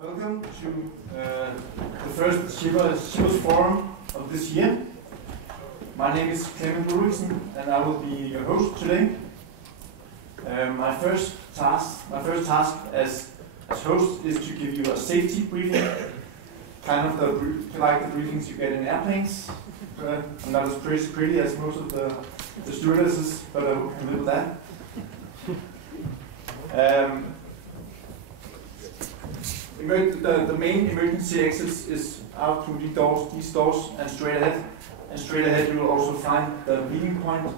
Welcome to the first Shippers Forum of this year. My name is Clement Ulriksen and I will be your host today. My first task as host is to give you a safety briefing, kind of like the briefings you get in airplanes. I'm not as pretty as most of the stewardesses, but I can live with that. The main emergency exit is out through these doors and straight ahead. And straight ahead you will also find the meeting point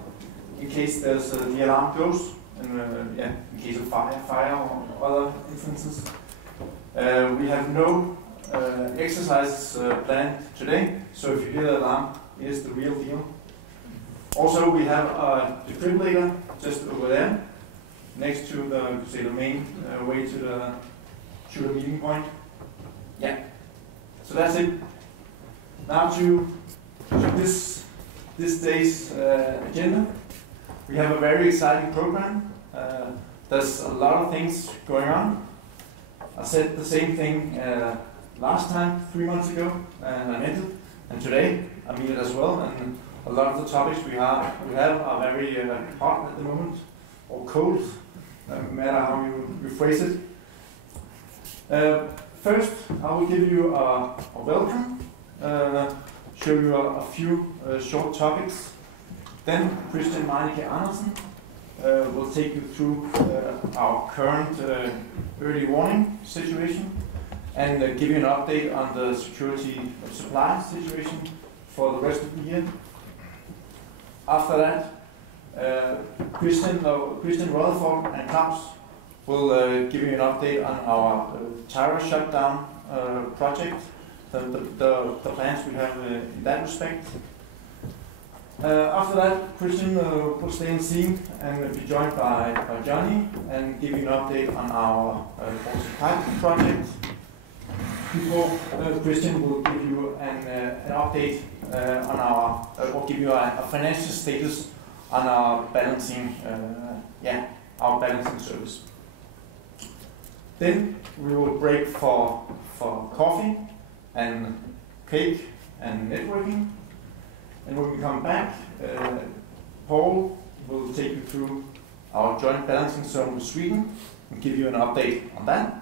in case there's the alarm goes, and in case of fire or other instances. We have no exercises planned today, so if you hear the alarm, it is the real deal. Also, we have a defibrillator just over there, next to the main way to the meeting point. Yeah. So that's it. Now to this day's agenda. We have a very exciting program. There's a lot of things going on. I said the same thing last time, 3 months ago, and I meant it. And today, I mean it as well. And a lot of the topics we have are very hot at the moment, or cold, no matter how you phrase it. First, I will give you a welcome, show you a few short topics. Then Christian Meineke Andersen will take you through our current early warning situation and give you an update on the security of supply situation for the rest of the year. After that, Christian Rutherford and Klaus will give you an update on our Tyra shutdown project, the plans we have in that respect. After that, Christian will stay in scene and be joined by Johnny and give you an update on our Pipe project. Before Christian will give you an update on our, or give you a financial status on our balancing, our balancing service. Then we will break for coffee and cake and networking. And when we come back, Paul will take you through our joint balancing zone with Sweden and give you an update on that.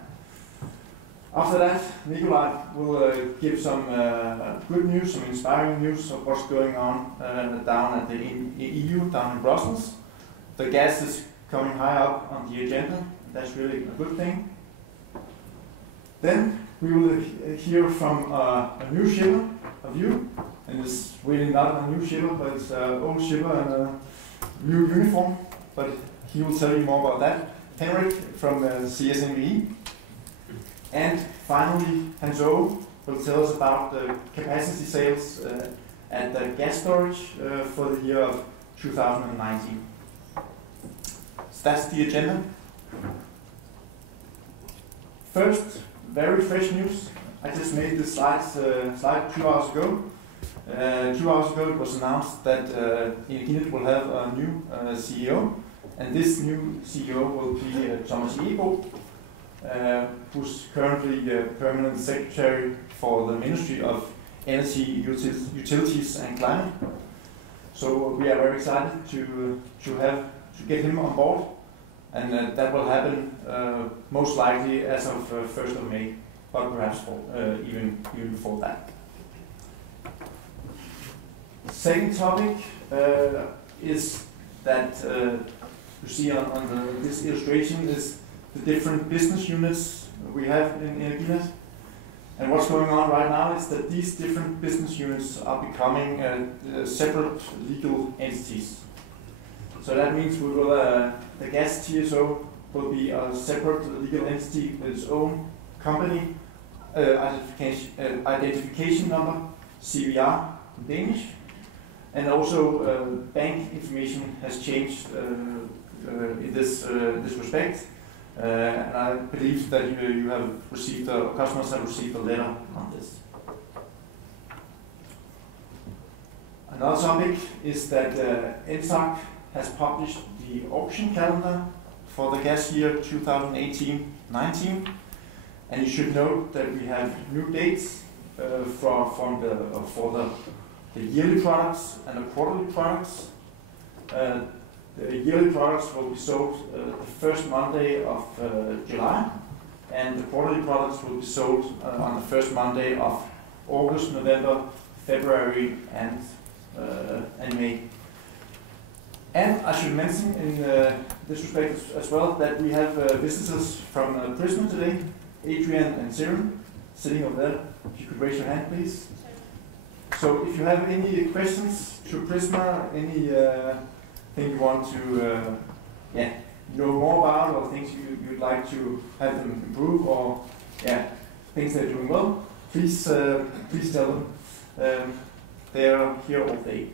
After that, Nikolai will give some good news, some inspiring news of what's going on down at the EU, down in Brussels. The gas is coming high up on the agenda. That's really a good thing. Then we will hear from a new shipper, a view, and it's really not a new shipper, but it's an old shipper in a new uniform, but he will tell you more about that. Henrik from CSNVE. And finally, Hans-O will tell us about the capacity sales at the gas storage for the year of 2019. So that's the agenda. First, very fresh news. I just made this slide 2 hours ago. 2 hours ago it was announced that Energinet will have a new CEO, and this new CEO will be Thomas Ego, who's currently permanent secretary for the Ministry of Energy, Utilities and Climate. So we are very excited to get him on board, and that will happen most likely as of 1st of May, but perhaps even before that. Second topic is that you see on this illustration is the different business units we have in Energinet. And what's going on right now is that these different business units are becoming separate legal entities. So that means we will, the gas TSO will be a separate legal entity with its own company identification number, CVR in Danish, and also bank information has changed in this respect. And I believe that you have received, customers have received a letter on this. Another topic is that ENSAC has published the auction calendar for the gas year 2018-19, And you should note that we have new dates for the yearly products and the quarterly products. The yearly products will be sold the first Monday of July, and the quarterly products will be sold on the first Monday of August, November, February, and May. And I should mention in this respect as well that we have visitors from Prisma today, Adrian and Siren, sitting over there. If you could raise your hand, please. So if you have any questions to Prisma, any thing you want to know more about, or things you'd like to have them improve, or things they're doing well, please tell them. They're here all day.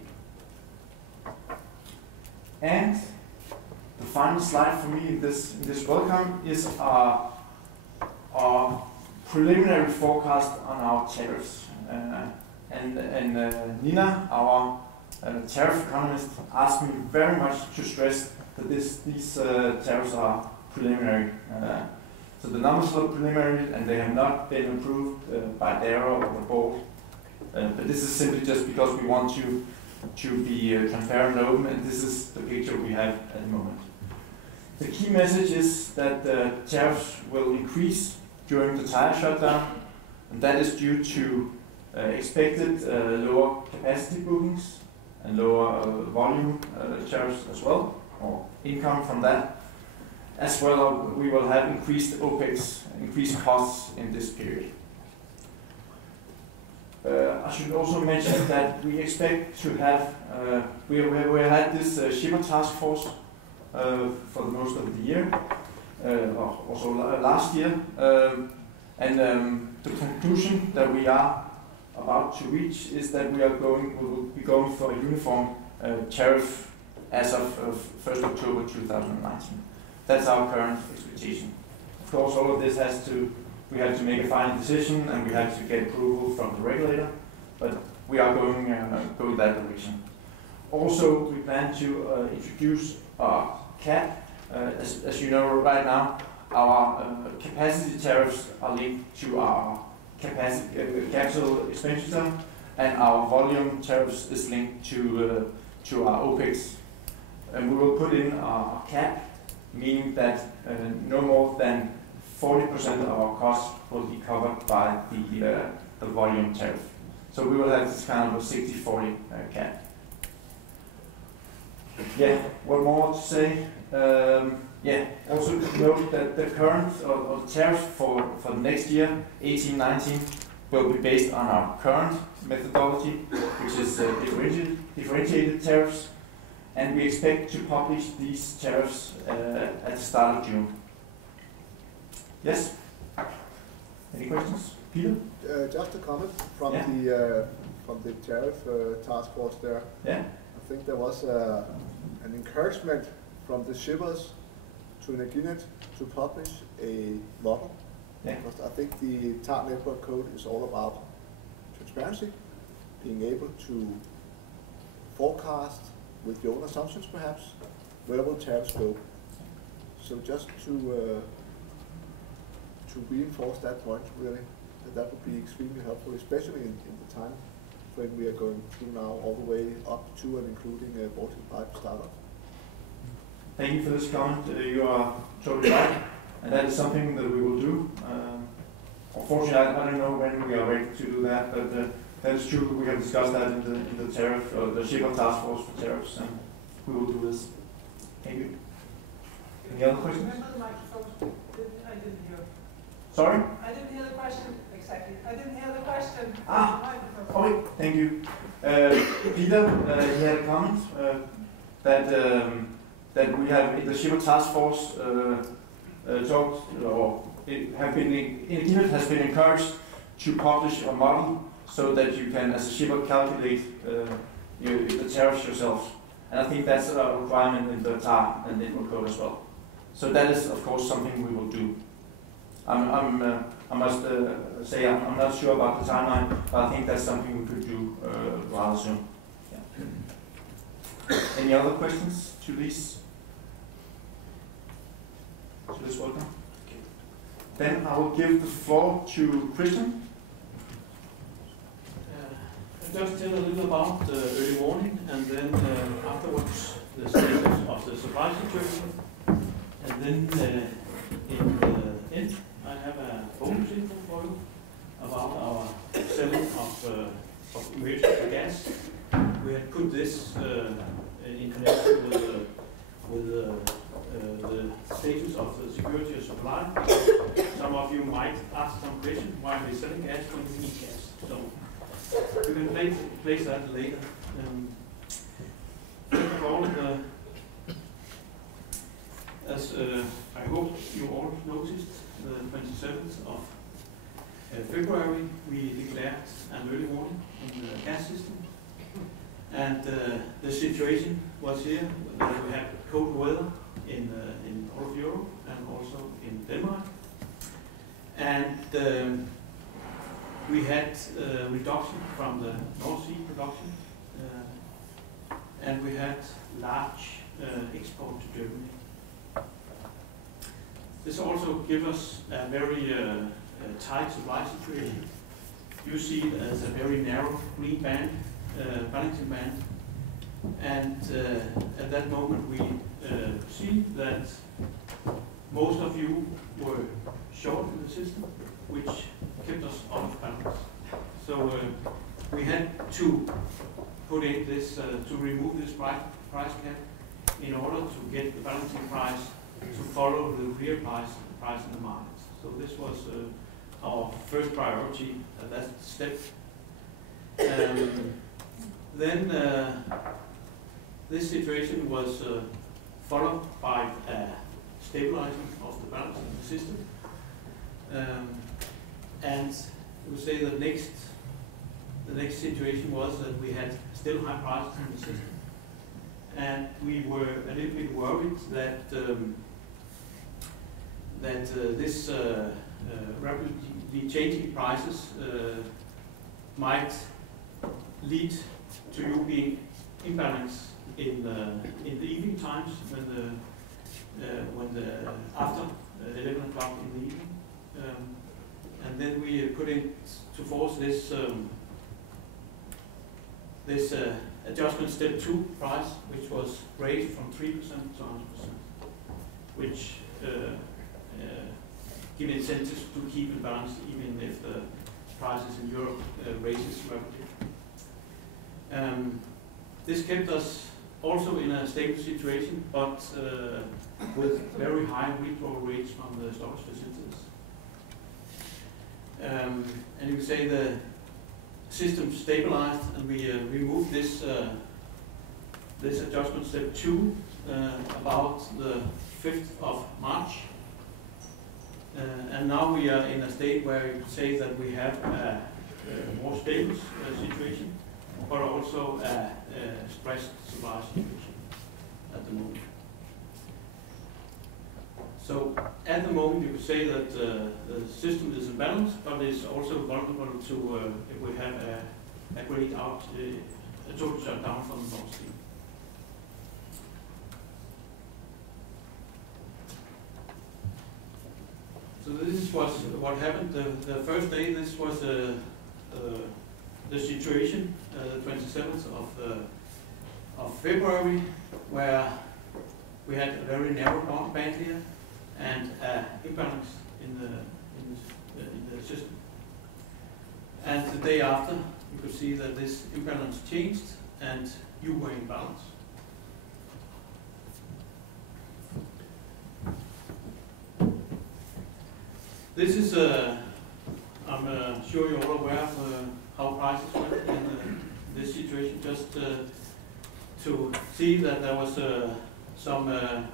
And the final slide for me in this welcome is our preliminary forecast on our tariffs. And Nina, our tariff economist, asked me very much to stress that these tariffs are preliminary. So the numbers are preliminary and they have not been approved by DARA or the board. But this is simply just because we want to be transparent and open, and this is the picture we have at the moment. The key message is that the tariffs will increase during the tire shutdown, and that is due to expected lower capacity bookings and lower volume tariffs as well, or income from that. As well, we will have increased OPEX, increased costs in this period. I should also mention that we expect to have, we had this shipper task force for the most of the year, also last year, and the conclusion that we are about to reach is that we will be going for a uniform tariff as of 1st October 2019. That's our current expectation. Of course, all of this we have to make a final decision and we have to get approval from the regulator, but we are going that direction. Also, we plan to introduce a cap. As you know right now, our capacity tariffs are linked to our capital expenditure, and our volume tariffs is linked to our OPEX. And we will put in a cap, meaning that no more than 40% of our costs will be covered by the volume tariff. So we will have this kind of a 60-40 cap. What more to say? Also note that the current or the tariff for next year, 18-19, will be based on our current methodology, which is differentiated tariffs, and we expect to publish these tariffs at the start of June. Yes? Any questions? Peter? Just a comment from the tariff task force there. Yeah. I think there was an encouragement from the shippers to Energinet to publish a model. Yeah. Because I think the TAR network code is all about transparency, being able to forecast with your own assumptions perhaps, where will tariffs go. So just to reinforce that point really, that would be extremely helpful, especially in the time frame we are going through now, all the way up to and including Baltic Pipe startup. Thank you for this comment. You are totally right, and that is something that we will do. Unfortunately, I don't know when we are ready to do that, but that is true. We have discussed that in the tariff, or the shipper task force for tariffs, and we will do this. Thank you. Any other questions? Remember the microphone? I didn't hear. Sorry? I didn't hear the question. Exactly. I didn't hear the question. Okay, thank you. Peter, he had a comment that we have in the shipper task force Energinet has been encouraged to publish a model so that you can, as a shipper, calculate the tariffs yourself. And I think that's a requirement in the TAR and network code as well. So that is, of course, something we will do. I must say I'm not sure about the timeline, but I think that's something we could do rather soon. Yeah. Any other questions to this welcome? Then I will give the floor to Christian. I'll just tell a little about early warning, and then afterwards the status of the supply situation. And then in the end, I have a bonus info for you about our selling of emergency gas. We had put this in connection with the status of the security of supply. Some of you might ask some question, why are we selling gas when we need gas? So you can place that later. First of all, as I hope you all noticed, the 27th of February, we declared an early warning in the gas system. And the situation was here that we had cold weather in all of Europe and also in Denmark. And we had reduction from the North Sea production, and we had large export to Germany. This also gives us a very tight supply situation. You see it as a very narrow green band, balancing band, and at that moment we see that most of you were short in the system, which kept us out of balance. So we had to put in this, to remove this price cap in order to get the balancing price to follow the real price in the market. So this was our first priority at that step. Then this situation was followed by stabilizing of the balance in the system. And we say that the next situation was that we had still high prices in the system. And we were a little bit worried that this rapidly changing prices might lead to you being imbalanced in the evening times when after 11 o'clock in the evening, and then we put in to force this adjustment step 2 price, which was raised from 3% to 100%, which give incentives to keep in balance even if the prices in Europe raises rapidly. This kept us also in a stable situation, but with very high withdrawal rates from the storage facilities. And you can say the system stabilized, and we removed this this adjustment step 2 about the 5th of March. And now we are in a state where you could say that we have a more stable situation, but also a stressed supply situation at the moment. So at the moment you could say that the system is in balance, but it's also vulnerable to if we have a great a total shutdown from the North Sea. So this was what happened the first day. This was the situation, the 27th of February, where we had a very narrow band here and imbalance in the system. And the day after, you could see that this imbalance changed and you were in balance. This is, I'm sure you're all aware of how prices went in this situation, just to see that there was some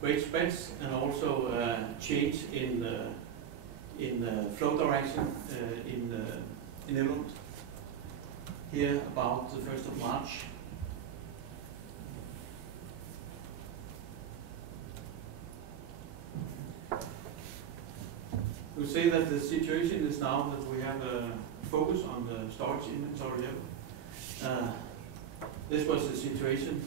great spreads and also change in flow direction in England here about the 1st of March. We say that the situation is now that we have a focus on the storage inventory level. This was the situation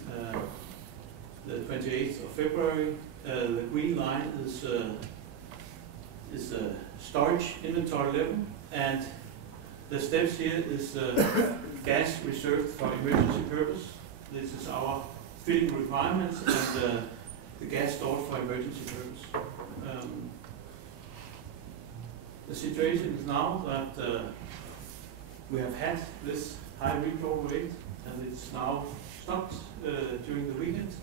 the 28th of February. The green line is is storage inventory level, and the steps here is gas reserved for emergency purpose. This is our filling requirements and the gas stored for emergency purpose. The situation is now that we have had this high recall rate, and it's now stopped during the weekend.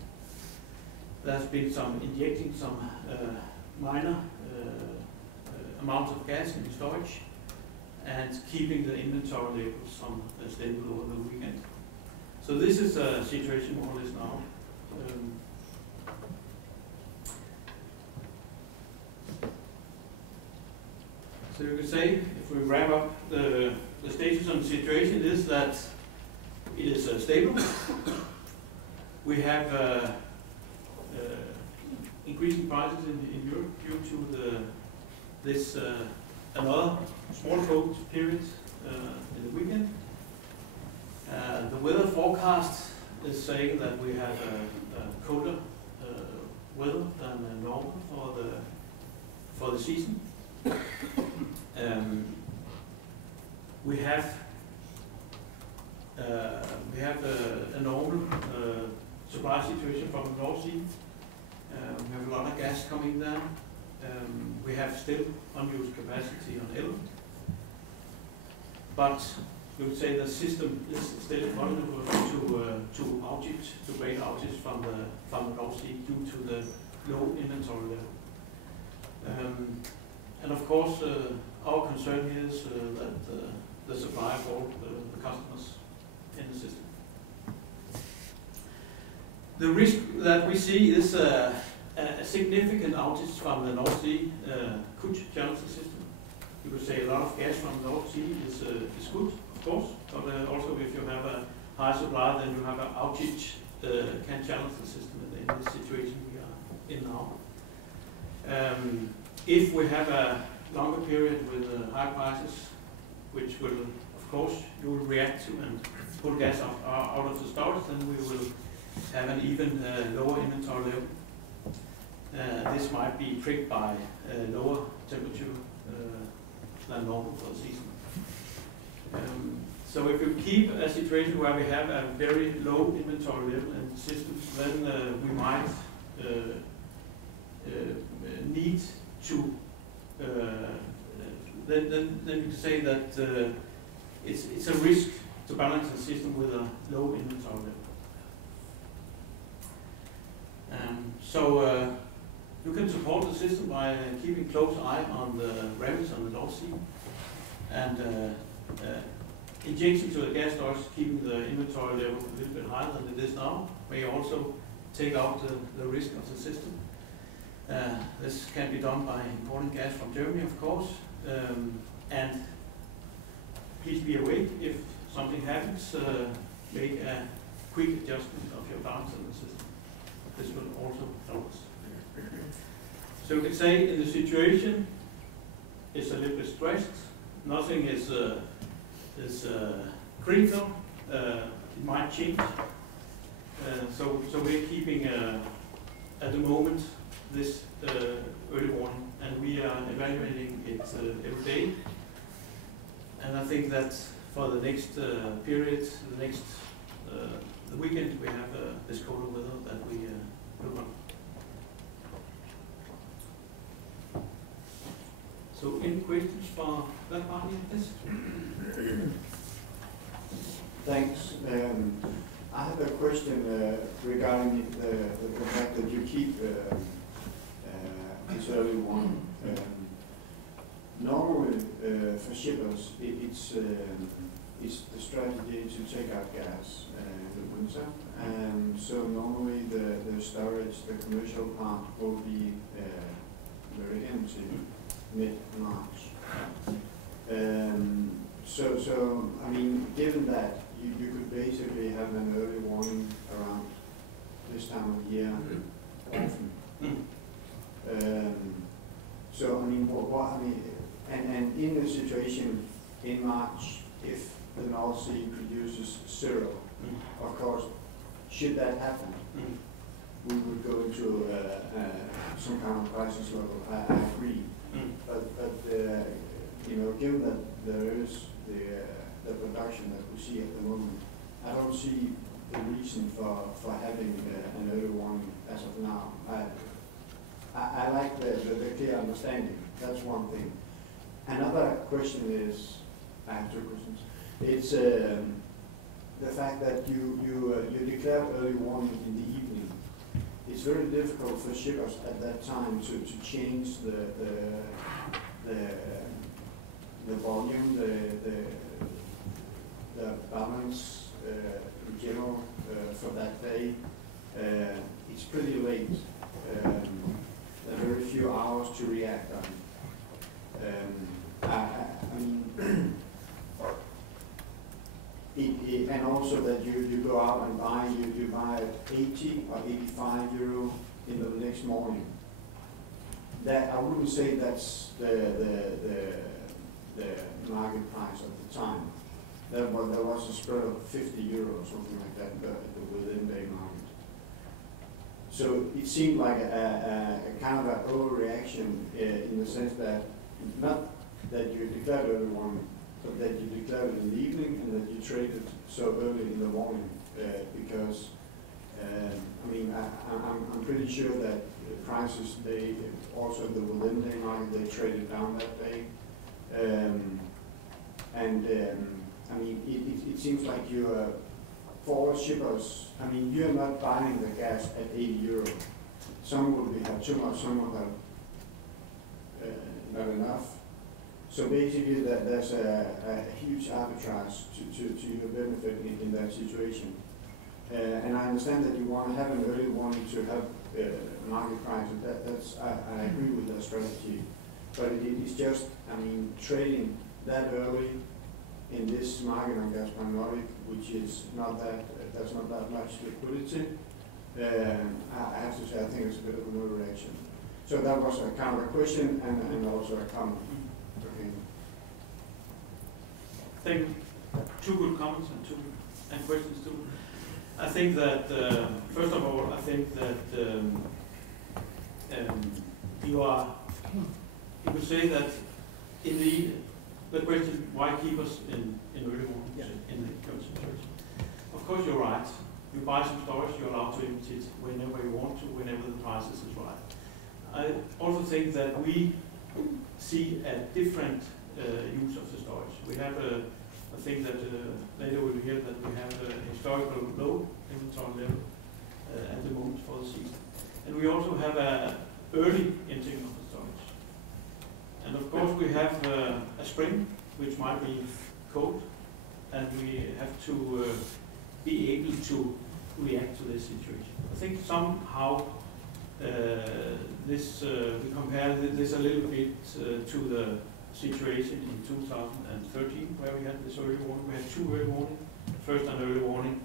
There's been some injecting some minor amounts of gas in storage and keeping the inventory levels stable over the weekend. So this is the situation more or less now. So you could say, if we wrap up the status on the situation, is that it is stable. We have increasing prices in Europe due to this another small cold period in the weekend. The weather forecast is saying that we have a colder weather than normal for the season. We have a normal supply situation from the North Sea. We have a lot of gas coming down. We have still unused capacity on Elbe, but we would say the system is still vulnerable to outage, to great outage from the North Sea due to the low inventory level. And of course, our concern here is that the supply of all the customers in the system. The risk that we see is a significant outage from the North Sea could challenge the system. You could say a lot of gas from the North Sea is good, of course, but also if you have a high supply, then you have an outage can challenge the system in this situation we are in now. If we have a longer period with high prices, which will, of course, you will react to and pull gas out of the storage, then we will have an even lower inventory level. This might be triggered by lower temperature than normal for the season. So if you keep a situation where we have a very low inventory level in the systems, then we might need to then you can say that it's a risk to balance the system with a low inventory level. So you can support the system by keeping close eye on the remnants on the North Sea and injection to the gas stores, keeping the inventory level a little bit higher than it is now, may also take out the risk of the system. This can be done by importing gas from Germany, of course, and please be awake if something happens, make a quick adjustment of your balance in the system. This will also help us. So you can say in the situation, it's a little bit stressed. Nothing is critical. It might change. So we're keeping at the moment this early warning, and we are evaluating it every day. And I think that for the next period, the weekend, we have this colder weather that we will run. So any questions for that part of this? Thanks. I have a question regarding the fact that you keep this early warning. Normally, for shippers, it's the strategy to take out gas in the winter, and so normally the storage, the commercial part, will be very empty mid-March. So I mean, given that, you could basically have an early warning around this time of year often. So I mean, what I mean, and in the situation in March, if the North Sea produces zero, of course, should that happen, we would go into some kind of crisis level. I agree. But you know, given that there is the production that we see at the moment, I don't see the reason for having an early warning as of now. I like the clear understanding. That's one thing. Another question is, I have two questions. It's the fact that you declare early warning in the evening. It's very difficult for shippers at that time to change the volume, the balance in general for that day. It's pretty late. There are very few hours to react on. I mean, and also that you go out and buy, you buy at 80 or 85 euro in the next morning. That I wouldn't say that's the market price at the time. There was a spread of 50 euro or something like that within day market. So it seemed like a kind of an overreaction in the sense that not that you declared early warning, but that you declared it in the evening and that you traded so early in the morning because I mean I'm pretty sure that prices they also the within day market they traded down that day I mean it seems like you are for shippers. I mean you're not buying the gas at 80 euro. Some will have too much, some will have not enough. So basically, there's a huge arbitrage to your benefit in that situation. And I understand that you want to have an early warning to have market price. That's I agree with that strategy. But it's just, I mean, trading that early in this market on gas by Nordic, which is not that, there's not that much liquidity. I have to say, I think it's a bit of an overreaction. So that was a kind of a question and also a comment. I think two good comments and questions too. I think that first of all, I think that you could say that in the question why keep us in early warning in the current situation. Of course, you're right. You buy some storage, you're allowed to empty it whenever you want to, whenever the prices is right. I also think that we see a different use of the storage. We have I think that later we'll hear that we have a historical low inventory level at the moment for the season. And we also have a early emptying of the storage. And of course we have a spring, which might be cold, and we have to be able to react to this situation. I think somehow we compare this a little bit to the situation in 2013 where we had this early warning. We had two early warning. First an early warning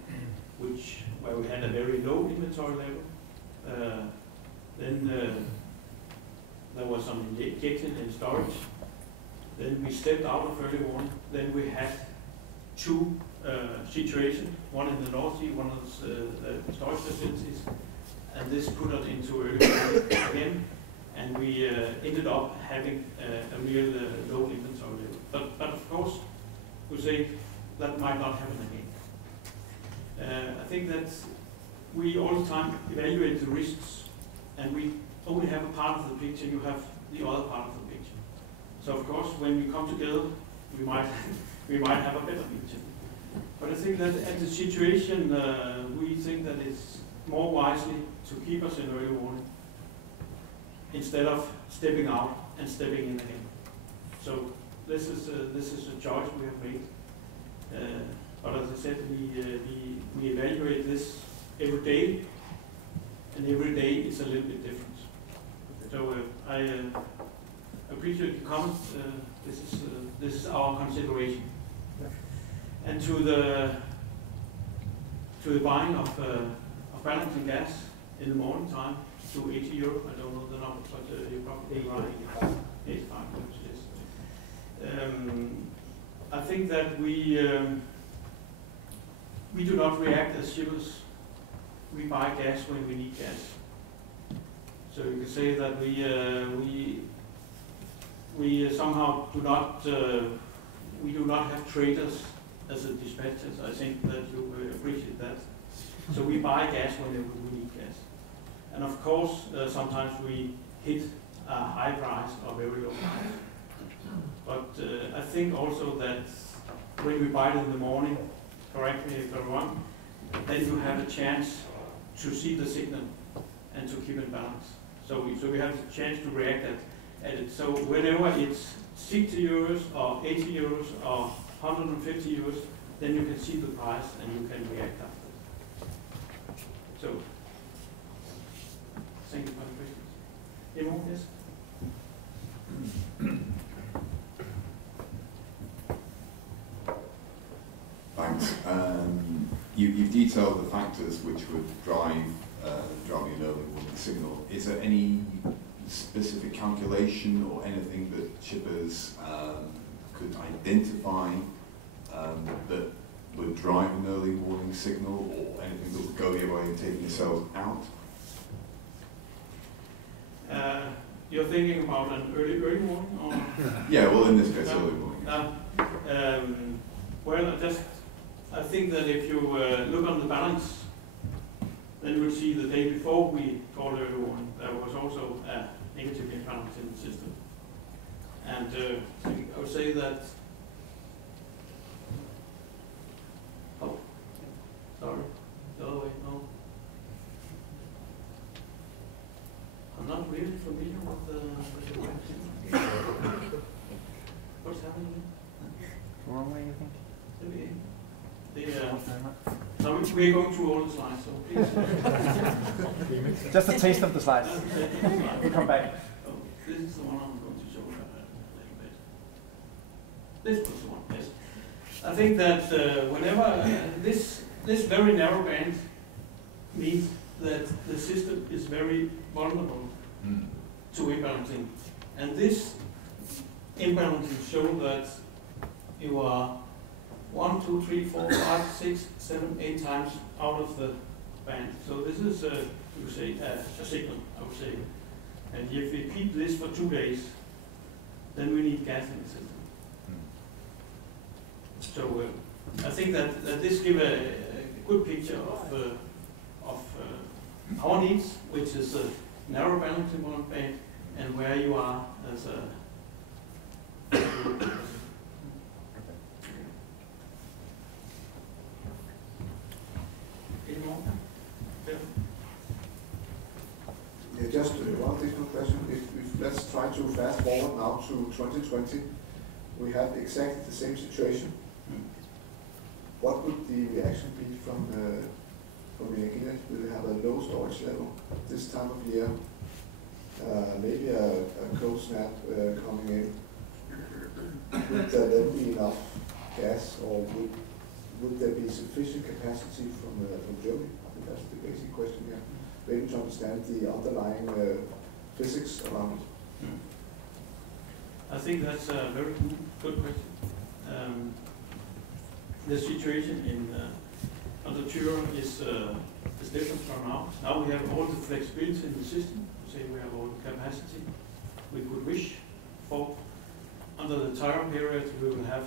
where we had a very low inventory level. Then there was some injection in storage. Then we stepped out of early warning. Then we had two situations, one in the North Sea, one of the storage facilities, and this put us into early warning again. And we ended up having a real low inventory level. But of course, we say that might not happen again. I think that we all the time evaluate the risks, and we only have a part of the picture, you have the other part of the picture. So of course, when we come together, we might have a better picture. But I think that at the situation, we think that it's more wisely to keep us in early warning, instead of stepping out and stepping in again. So this is a choice we have made. But as I said, we evaluate this every day, and every day is a little bit different. So I appreciate the comment. This is our consideration. And to the buying of balancing gas in the morning time, to 80 euro, I don't know the number, but you're probably right. 85 yes. I think that we do not react as shippers. We buy gas when we need gas. So you can say that we we somehow do not have traders as a dispatchers. I think that you will appreciate that. So we buy gas whenever we need gas. And of course, sometimes we hit a high price or very low price. But I think also that when we buy it in the morning, correct me if I'm wrong, then you have a chance to see the signal and to keep it balanced. So we have the chance to react at it. So whenever it's 60 euros or 80 euros or 150 euros, then you can see the price and you can react after. So, thank you for the questions. Emo, yes? Thanks. You've detailed the factors which would drive driving an early warning signal. Is there any specific calculation or anything that shippers could identify that would drive an early warning signal, or anything that would go the way of taking yourself out? You're thinking about an early warning, or? Yeah, well, in this case, early warning. Well, I think that if you look on the balance, then you will see the day before we called early warning, there was also a negative imbalance in the system. And I would say that. Oh, sorry, the other way, no. I'm not really familiar with the what's happening. Wrong way, you think? So we're going through all the slides, so please. Just a taste of the slides. We'll come back. Oh, this is the one I'm going to show a little bit. This was the one, yes. I think that whenever this very narrow band means that the system is very vulnerable to imbalancing. And this imbalancing shows that you are 1, 2, 3, 4, 5, 6, 7, 8 times out of the band. So this is, you say, a signal, I would say. And if we keep this for 2 days, then we need gas in the system. So I think that this gives a good picture of our needs, which is a narrow balancing one band, and where you are as a any more? Yeah, just one additional question. If let's try to fast forward now to 2020, we have exactly the same situation. What would the reaction be from the unit? Will we have a low storage level this time of year? Maybe a cold snap coming in. Would there be enough gas, or would there be sufficient capacity from Germany? I think that's the basic question here. Maybe to understand the underlying physics around it. I think that's a very good question. The situation in under Turin is different from now. Now we have all the flexibility in the system. Say we have all the capacity we could wish for. Under the Tyron period, we will have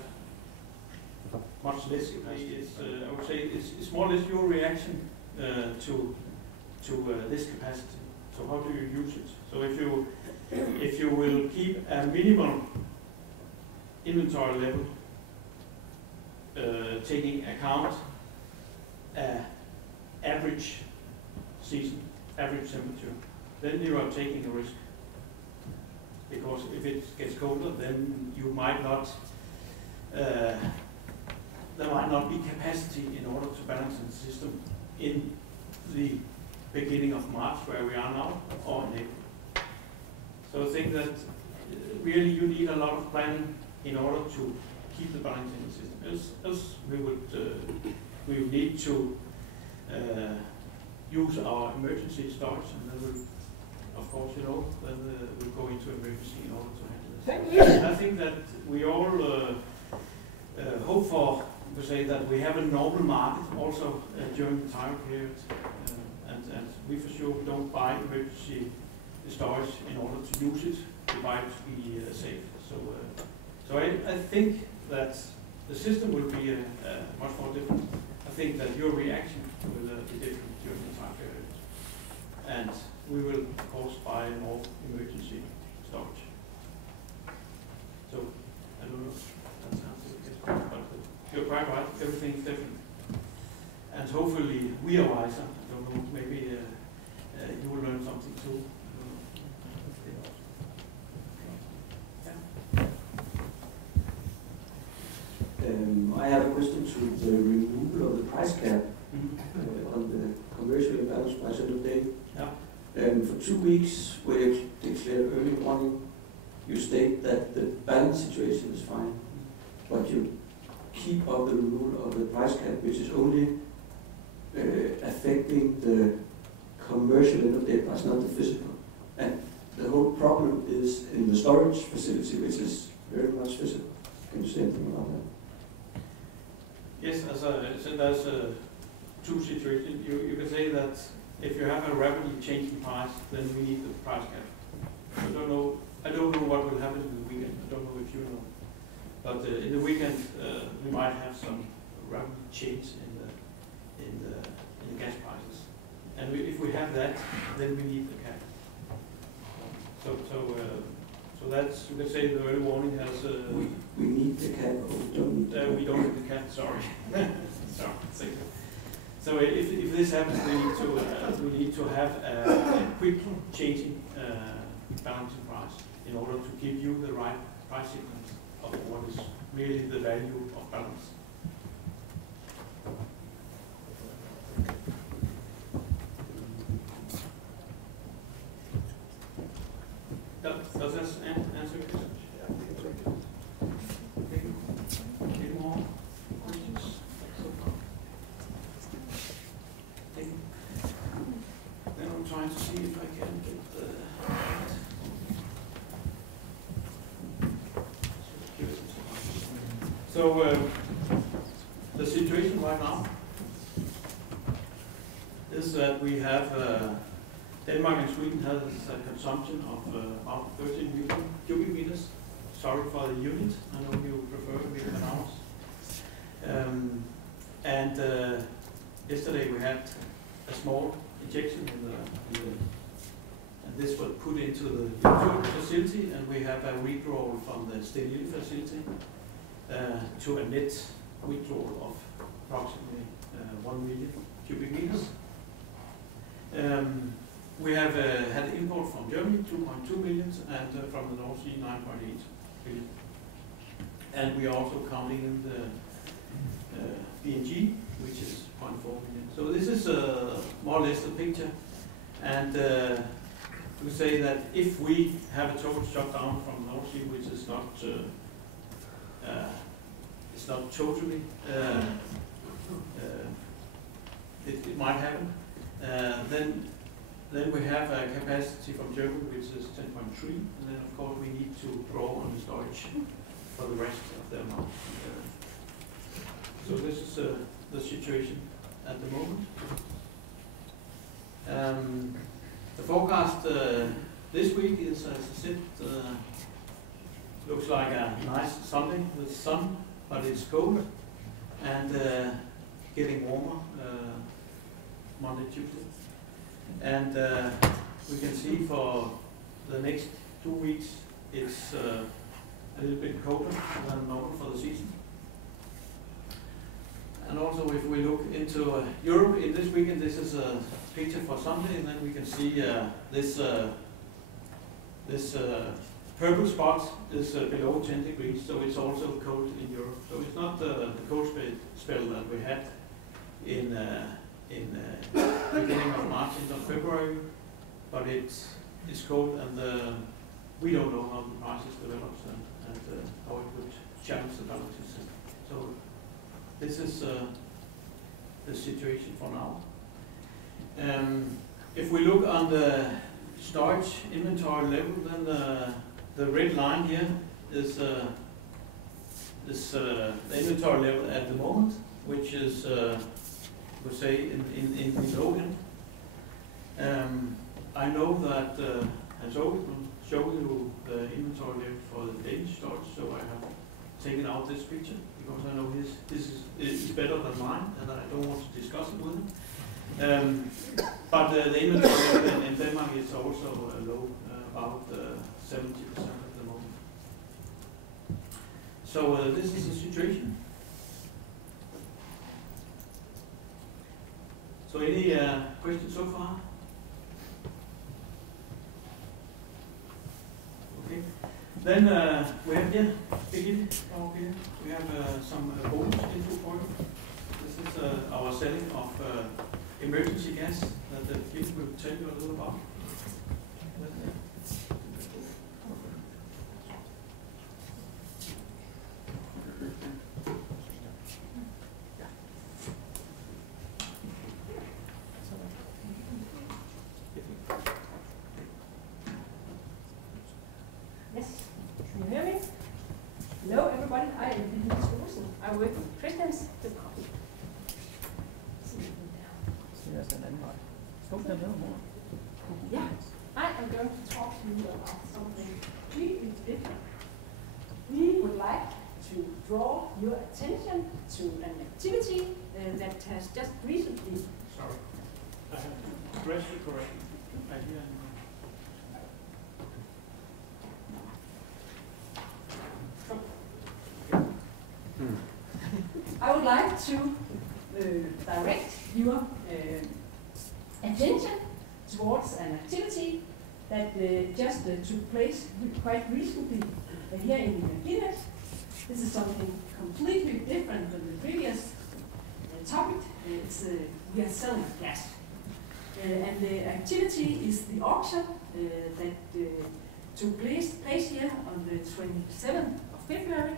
much less capacity. I would say it's more or less your reaction to this capacity. So how do you use it? So if you will keep a minimum inventory level, taking account average season, average temperature, then you are taking a risk. Because if it gets colder, then you might not, there might not be capacity in order to balance the system in the beginning of March, where we are now, or in April. So I think that really you need a lot of planning in order to keep the balance in the system. Else we would need to use our emergency storage, and then we'll, of course, then we'll go into emergency in order to handle this. I think that we all hope for, to say that we have a normal market also during the time period, and we for sure don't buy emergency storage in order to use it. We buy it to be safe. So I think that the system will be much more different. I think that your reaction will be different during the time period. And we will, of course, buy more emergency storage. So, I don't know if that's answered the question, but you're quite right, everything's different. And hopefully we are wiser. I don't know, maybe you will learn something too. I have a question to the removal of the price cap on the commercial imbalance price end of day. Yeah. For 2 weeks, where you declare early warning, you state that the balance situation is fine, but you keep up the removal of the price cap, which is only affecting the commercial end of day price, not the physical. And the whole problem is in the storage facility, which is very much physical. Can you say anything about that? Yes, as I said, there's two situations. You can say that if you have a rapidly changing price, then we need the price cap. I don't know what will happen in the weekend. I don't know if you know. But in the weekend, we might have some rapid change in the gas prices. And if we have that, then we need the cap. So that's, you can say the early warning has... we need the cap, or we don't need the cap? We don't need the cap, sorry. Sorry. So if this happens, we need to have a quick changing balancing price in order to give you the right price signals of what is really the value of balance. Does that answer your question? Any more questions so far? Then I'm trying to see if I can get the... So the situation right now is that we have Denmark and Sweden has a consumption of about 13 million cubic meters. Sorry for the unit, I know you prefer million hours. And yesterday we had a small injection and this was put into the facility, and we have a withdrawal from the Stenil facility to a net withdrawal of approximately 1 million cubic meters. We have had import from Germany, 2.2 million, and from the North Sea, 9.8 billion. And we are also counting in the PNG, which is 0.4 million. So this is more or less the picture. And we say that if we have a total shutdown from the North Sea, which is not it's not totally, it might happen, then we have a capacity from Germany which is 10.3, and then of course we need to draw on the storage for the rest of the amount. So this is the situation at the moment. The forecast this week is, as I said, looks like a nice Sunday with sun, but it's cold and getting warmer Monday, Tuesday. And we can see for the next 2 weeks it's a little bit colder than normal for the season. And also if we look into Europe in this weekend, this is a picture for Sunday, and then we can see this purple spot is below 10 degrees, so it's also cold in Europe. So it's not the cold spell that we had in beginning of March, end of February, but it's cold, and we don't know how the prices develop and how it would challenge the balance system. So this is the situation for now. If we look on the storage inventory level, then the red line here is the inventory level at the moment, which is we say in the low end. I know that as always, when showing you the inventory level for the Danish storage, so I have taken out this picture because I know this is better than mine, and I don't want to discuss it with him. But the inventory level in Denmark is also low, about 70% at the moment. So this is the situation. So any questions so far? Okay. Then we have here, begin. Okay. We have some bonus info for you. This is our selling of emergency gas that the Kim will tell you a little about. Yes, can you hear me? Hello everybody, I am Beskrivelse. I work with Christians. Yeah, I am going to talk to you about something completely different. We would like to draw your attention to an activity that has just recently. Sorry, I have addressed you correctly. I hear. I would like to direct your attention towards an activity that just took place quite recently here in Guinness. This is something completely different than the previous topic. We are selling gas. And the activity is the auction that took place here on the 27th of February.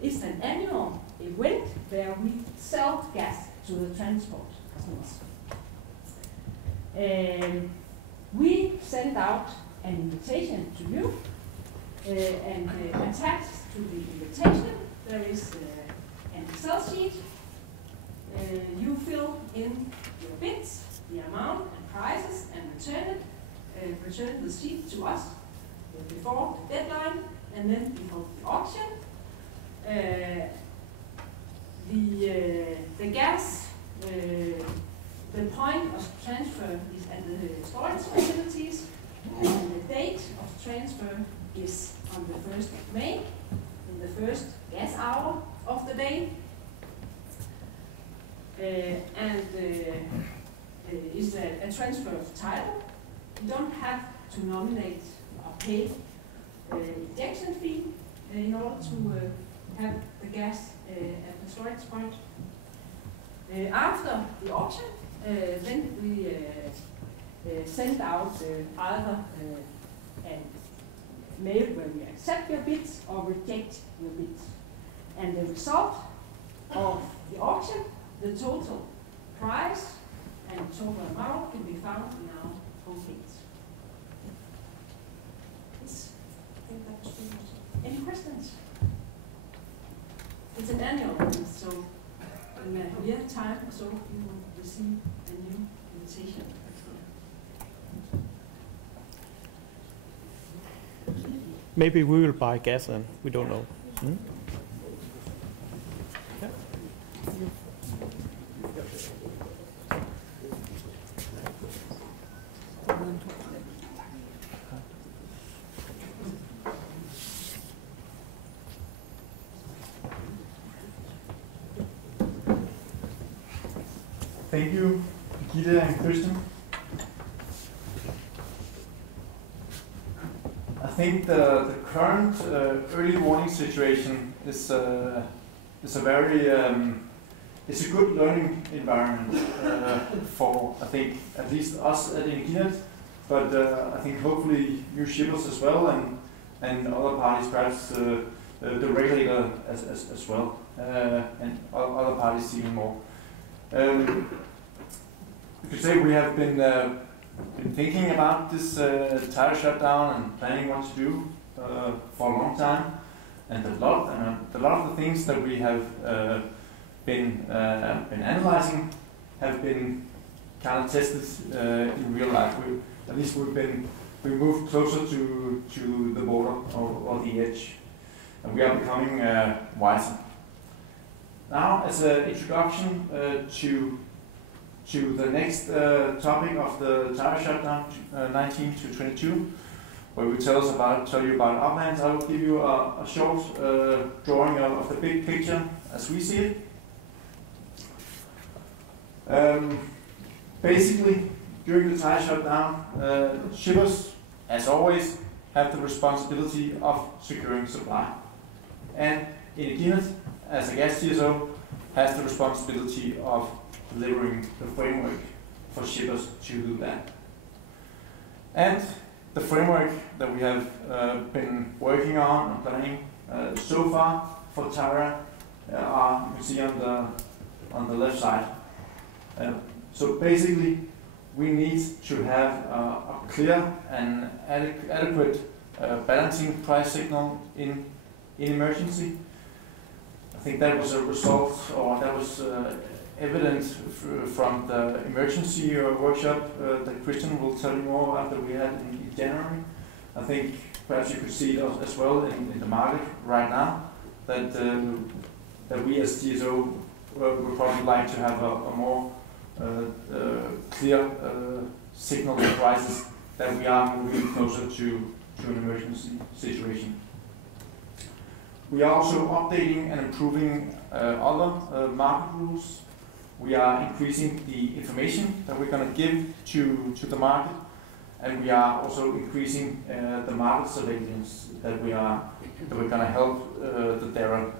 It's an annual event where we sell gas to the transport customers. We send out an invitation to you, and attached to the invitation there is an Excel sheet. You fill in your bids, the amount and prices, and return the sheet to us before the deadline, and then we hold the auction. The gas, the point of transfer is at the storage facilities, and the date of transfer is on the 1st of May, in the first gas hour of the day. Is a transfer of title. You don't have to nominate or pay injection fee in order to have the gas at the storage point. After the auction, then we send out either a mail where we accept your bids or reject your bids. And the result of the auction, the total price and total amount can be found in our homepage. Yes, I think that was pretty much it. Any questions? It's an annual one, so in a year time or so you will receive a new invitation. Maybe we will buy gas then, we don't know. Hmm? Yeah. Thank you, Gitte and Christian. I think the current early warning situation is a very it's a good learning environment for, I think, at least us at Energinet, but I think hopefully you shippers as well, and other parties, perhaps the regulator as well, and other parties even more. You could say we have been thinking about this tire shutdown and planning what to do for a long time, and a lot of the things that we have been analyzing have been kind of tested in real life. At least we've been we moved closer to the border or the edge, and we are becoming wiser. Now, as an introduction to the next topic of the tire shutdown, 19 to 22, where we tell you about uplands, I will give you a short drawing of the big picture as we see it. Basically, during the tire shutdown, shippers, as always, have the responsibility of securing supply. And Energinet, as a gas TSO, has the responsibility of delivering the framework for shippers to do that. And the framework that we have been working on and planning so far for Tyra are, you can see on the left side. So basically, we need to have a clear and adequate balancing price signal in emergency. I think that was a result, or that was evident from the emergency workshop that Christian will tell you more about that we had in January. I think perhaps you could see it as well in the market right now, that we as TSO would probably like to have a more clear signal of prices that we are moving closer to an emergency situation. We are also updating and improving other market rules. We are increasing the information that we're going to give to the market, and we are also increasing the market surveillance that we're going to help the DARA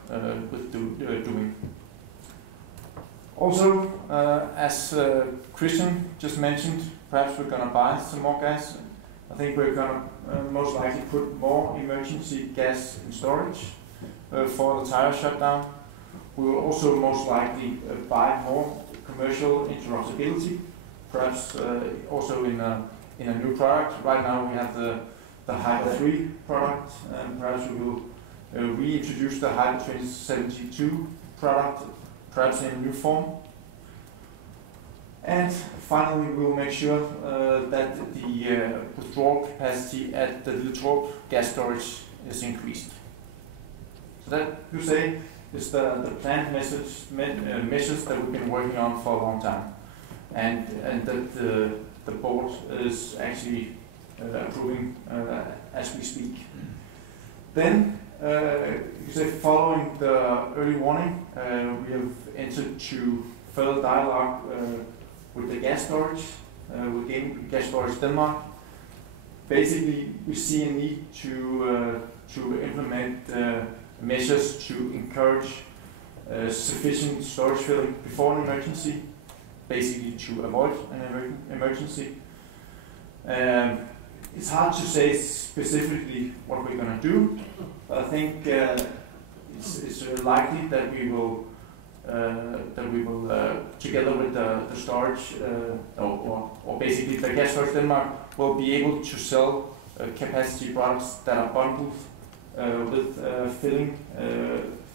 with doing. Also, as Christian just mentioned, perhaps we're going to buy some more gas. I think we're going to most likely put more emergency gas in storage for the tire shutdown. We will also most likely buy more commercial interruptibility, perhaps also in a new product. Right now we have the Hyper 3 product, and perhaps we will reintroduce the Hyper 2072 product, perhaps in a new form. And finally, we will make sure that the withdrawal capacity at the Lilletorp gas storage is increased. So that, you say, is the planned measures that we've been working on for a long time, and that the board is actually approving as we speak. Then, you say, following the early warning, we have entered to further dialogue with the gas storage, with Gas Storage Denmark. Basically, we see a need to implement measures to encourage sufficient storage filling before an emergency, basically to avoid an emergency. It's hard to say specifically what we're going to do, but I think it's likely that we will together with the storage, or basically the Gas Storage Denmark will be able to sell capacity products that are bundled with filling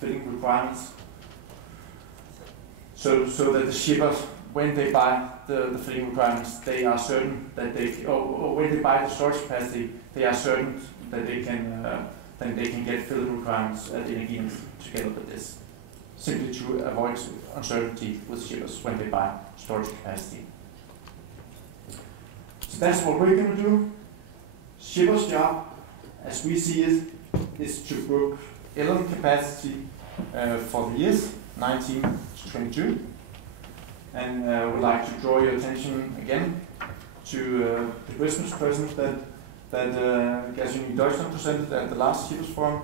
requirements, so that the shippers, when they buy the filling requirements, they are certain that or when they buy the storage capacity, they are certain that they can get filling requirements at Energinet together with this, simply to avoid uncertainty with shippers when they buy storage capacity. So that's what we're going to do. Shippers' job, as we see it, is to book LN capacity for the years 19 to 22. And I would like to draw your attention again to the Christmas present that Gastronomy Deutschland presented at the last Shippers Forum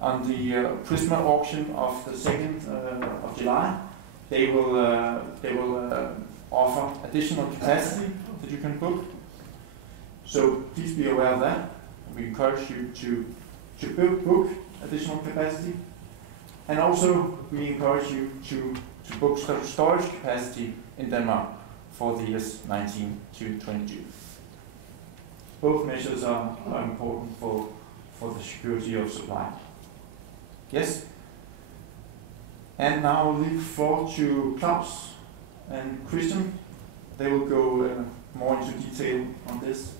on the Prisma auction of the 2nd of July. They will offer additional capacity that you can book. So please be aware of that. We encourage you to book additional capacity, and also we encourage you to book storage capacity in Denmark for the years 19 to 22. Both measures are important for the security of supply. Yes? And now I'll leave the floor to Klaus and Christian. They will go more into detail on this.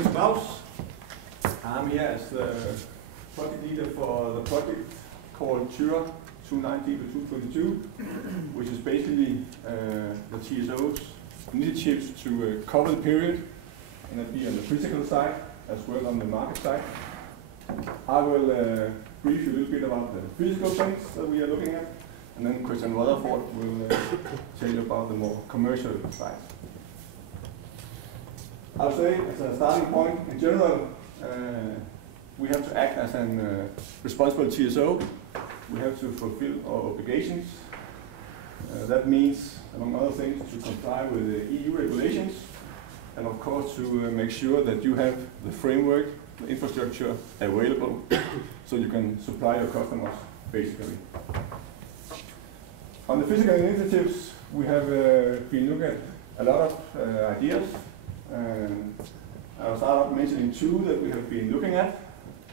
name is Klaus. I'm here as the project leader for the project called Tyra 219 to 222, which is basically the TSO's initiatives to cover the period, and that be on the physical side as well on the market side. I will brief you a little bit about the physical things that we are looking at, and then Christian Rutherford will tell you about the more commercial side. I'll say, as a starting point, in general, we have to act as a responsible TSO. We have to fulfill our obligations. That means, among other things, to comply with the EU regulations, and of course to make sure that you have the framework, the infrastructure available, so you can supply your customers, basically. On the physical initiatives, we have been looking at a lot of ideas. I'll start off mentioning two that we have been looking at,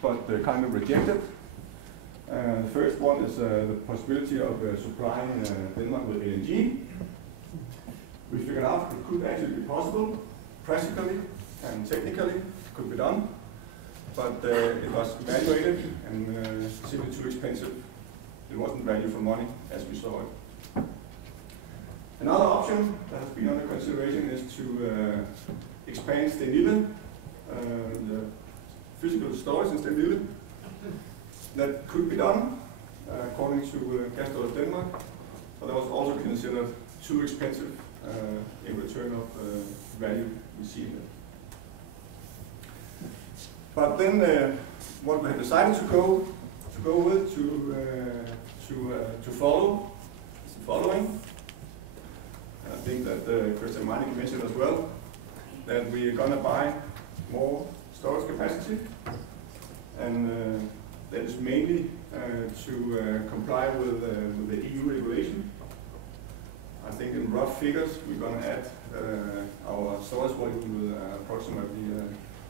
but kind of rejected. The first one is the possibility of supplying Denmark with LNG. We figured out it could actually be possible, practically and technically, could be done, but it was evaluated and simply too expensive. It wasn't value for money as we saw it. Another option that has been under consideration is to expand Stenlille, the physical storage in Stenlille. That could be done according to Gas Denmark, but that was also considered too expensive in return of value we see in it. But then what we have decided to go with to follow is the following. And I think that Christian Meining mentioned as well that we are going to buy more storage capacity, and that is mainly to comply with the EU regulation. I think in rough figures we're going to add our storage volume with approximately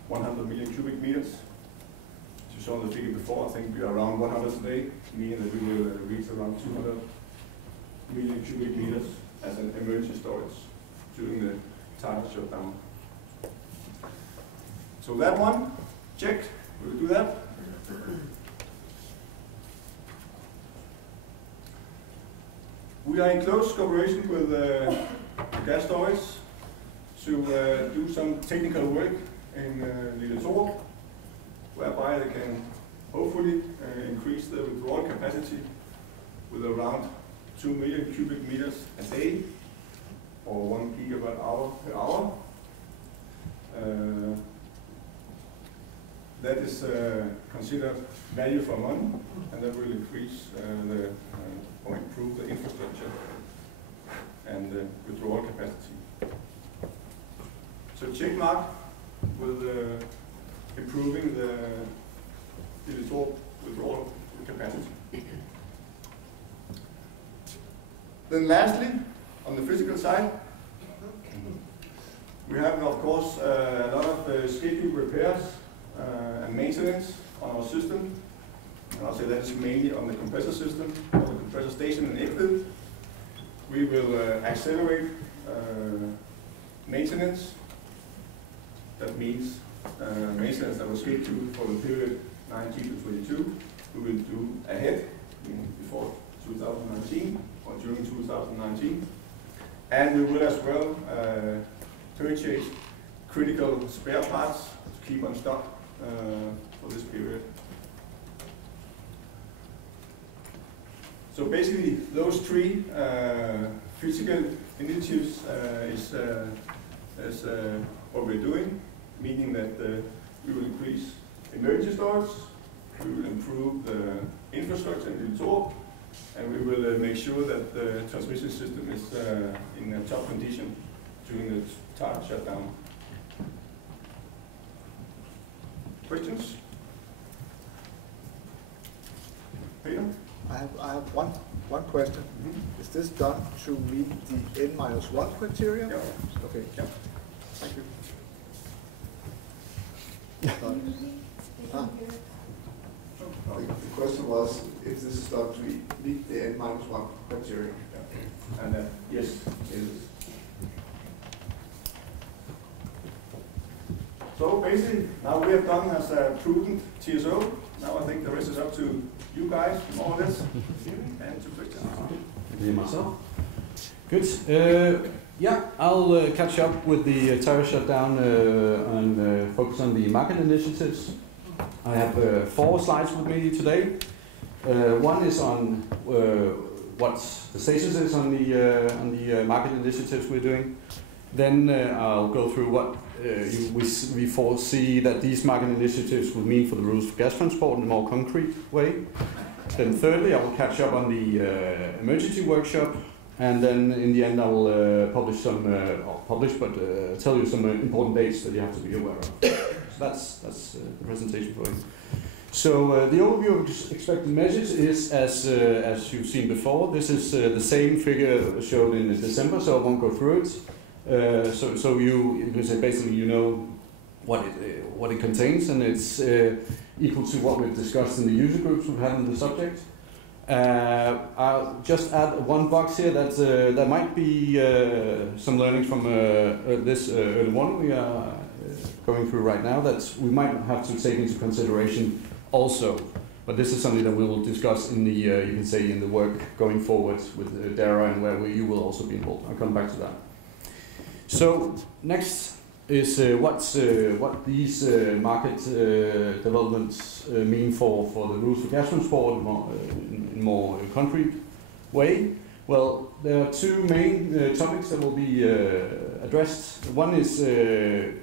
100 million cubic meters. As you saw the figure before, I think we are around 100 today, meaning that we will reach around 200 million cubic meters as an emergency storage during the time of shutdown. So that one, check, we will do that. We are in close cooperation with gas storage to do some technical work in Lille Torup, whereby they can hopefully increase the withdrawal capacity with around 2 million cubic meters a day, or 1 gigawatt hour per hour. That is considered value for money, and that will increase or improve the infrastructure and the withdrawal capacity. So check mark with improving the withdrawal capacity. Then lastly, on the physical side, we have of course a lot of scheduled repairs and maintenance on our system. And I'll say that is mainly on the compressor system, or the compressor station in Egtved. We will accelerate maintenance. That means maintenance that was scheduled for the period 19 to 22, we will do ahead, before 2019 or during 2019. And we will as well purchase critical spare parts to keep on stock for this period. So basically, those three physical initiatives is what we're doing, meaning that we will increase emergency storage, we will improve the infrastructure in Lille Torup, and we will make sure that the transmission system is in a top condition during the time shutdown. Questions? Peter? I have one question. Mm-hmm. Is this done to meet the N-1 criteria? Yeah. Okay. Yeah. Thank you. The question was if this is done to meet the N-1 criteria. Yeah. And yes, it is. So basically, now we have done as a prudent TSO. Now I think the rest is up to you guys, more or less, and to questions. Myself. Good. Yeah, I'll catch up with the tire shutdown and focus on the market initiatives. I have 4 slides with me today. One is on what the status is on the market initiatives we're doing. Then I'll go through what we foresee that these market initiatives will mean for the rules for gas transport in a more concrete way. Then thirdly, I will catch up on the emergency workshop, and then in the end I will tell you some important dates that you have to be aware of. So that's the presentation for you. So the overview of expected measures is as you've seen before. This is the same figure showed in December, so I won't go through it. So you can say basically you know what it contains, and it's equal to what we've discussed in the user groups we've had on the subject. I'll just add one box here that there might be some learnings from this early warning we are going through right now that we might have to take into consideration also. But this is something that we will discuss in the you can say in the work going forward with DARA, and where you will also be involved. I'll come back to that. So next is what these market developments mean for the rules for gas transport in more concrete way. Well, there are 2 main topics that will be addressed. One is the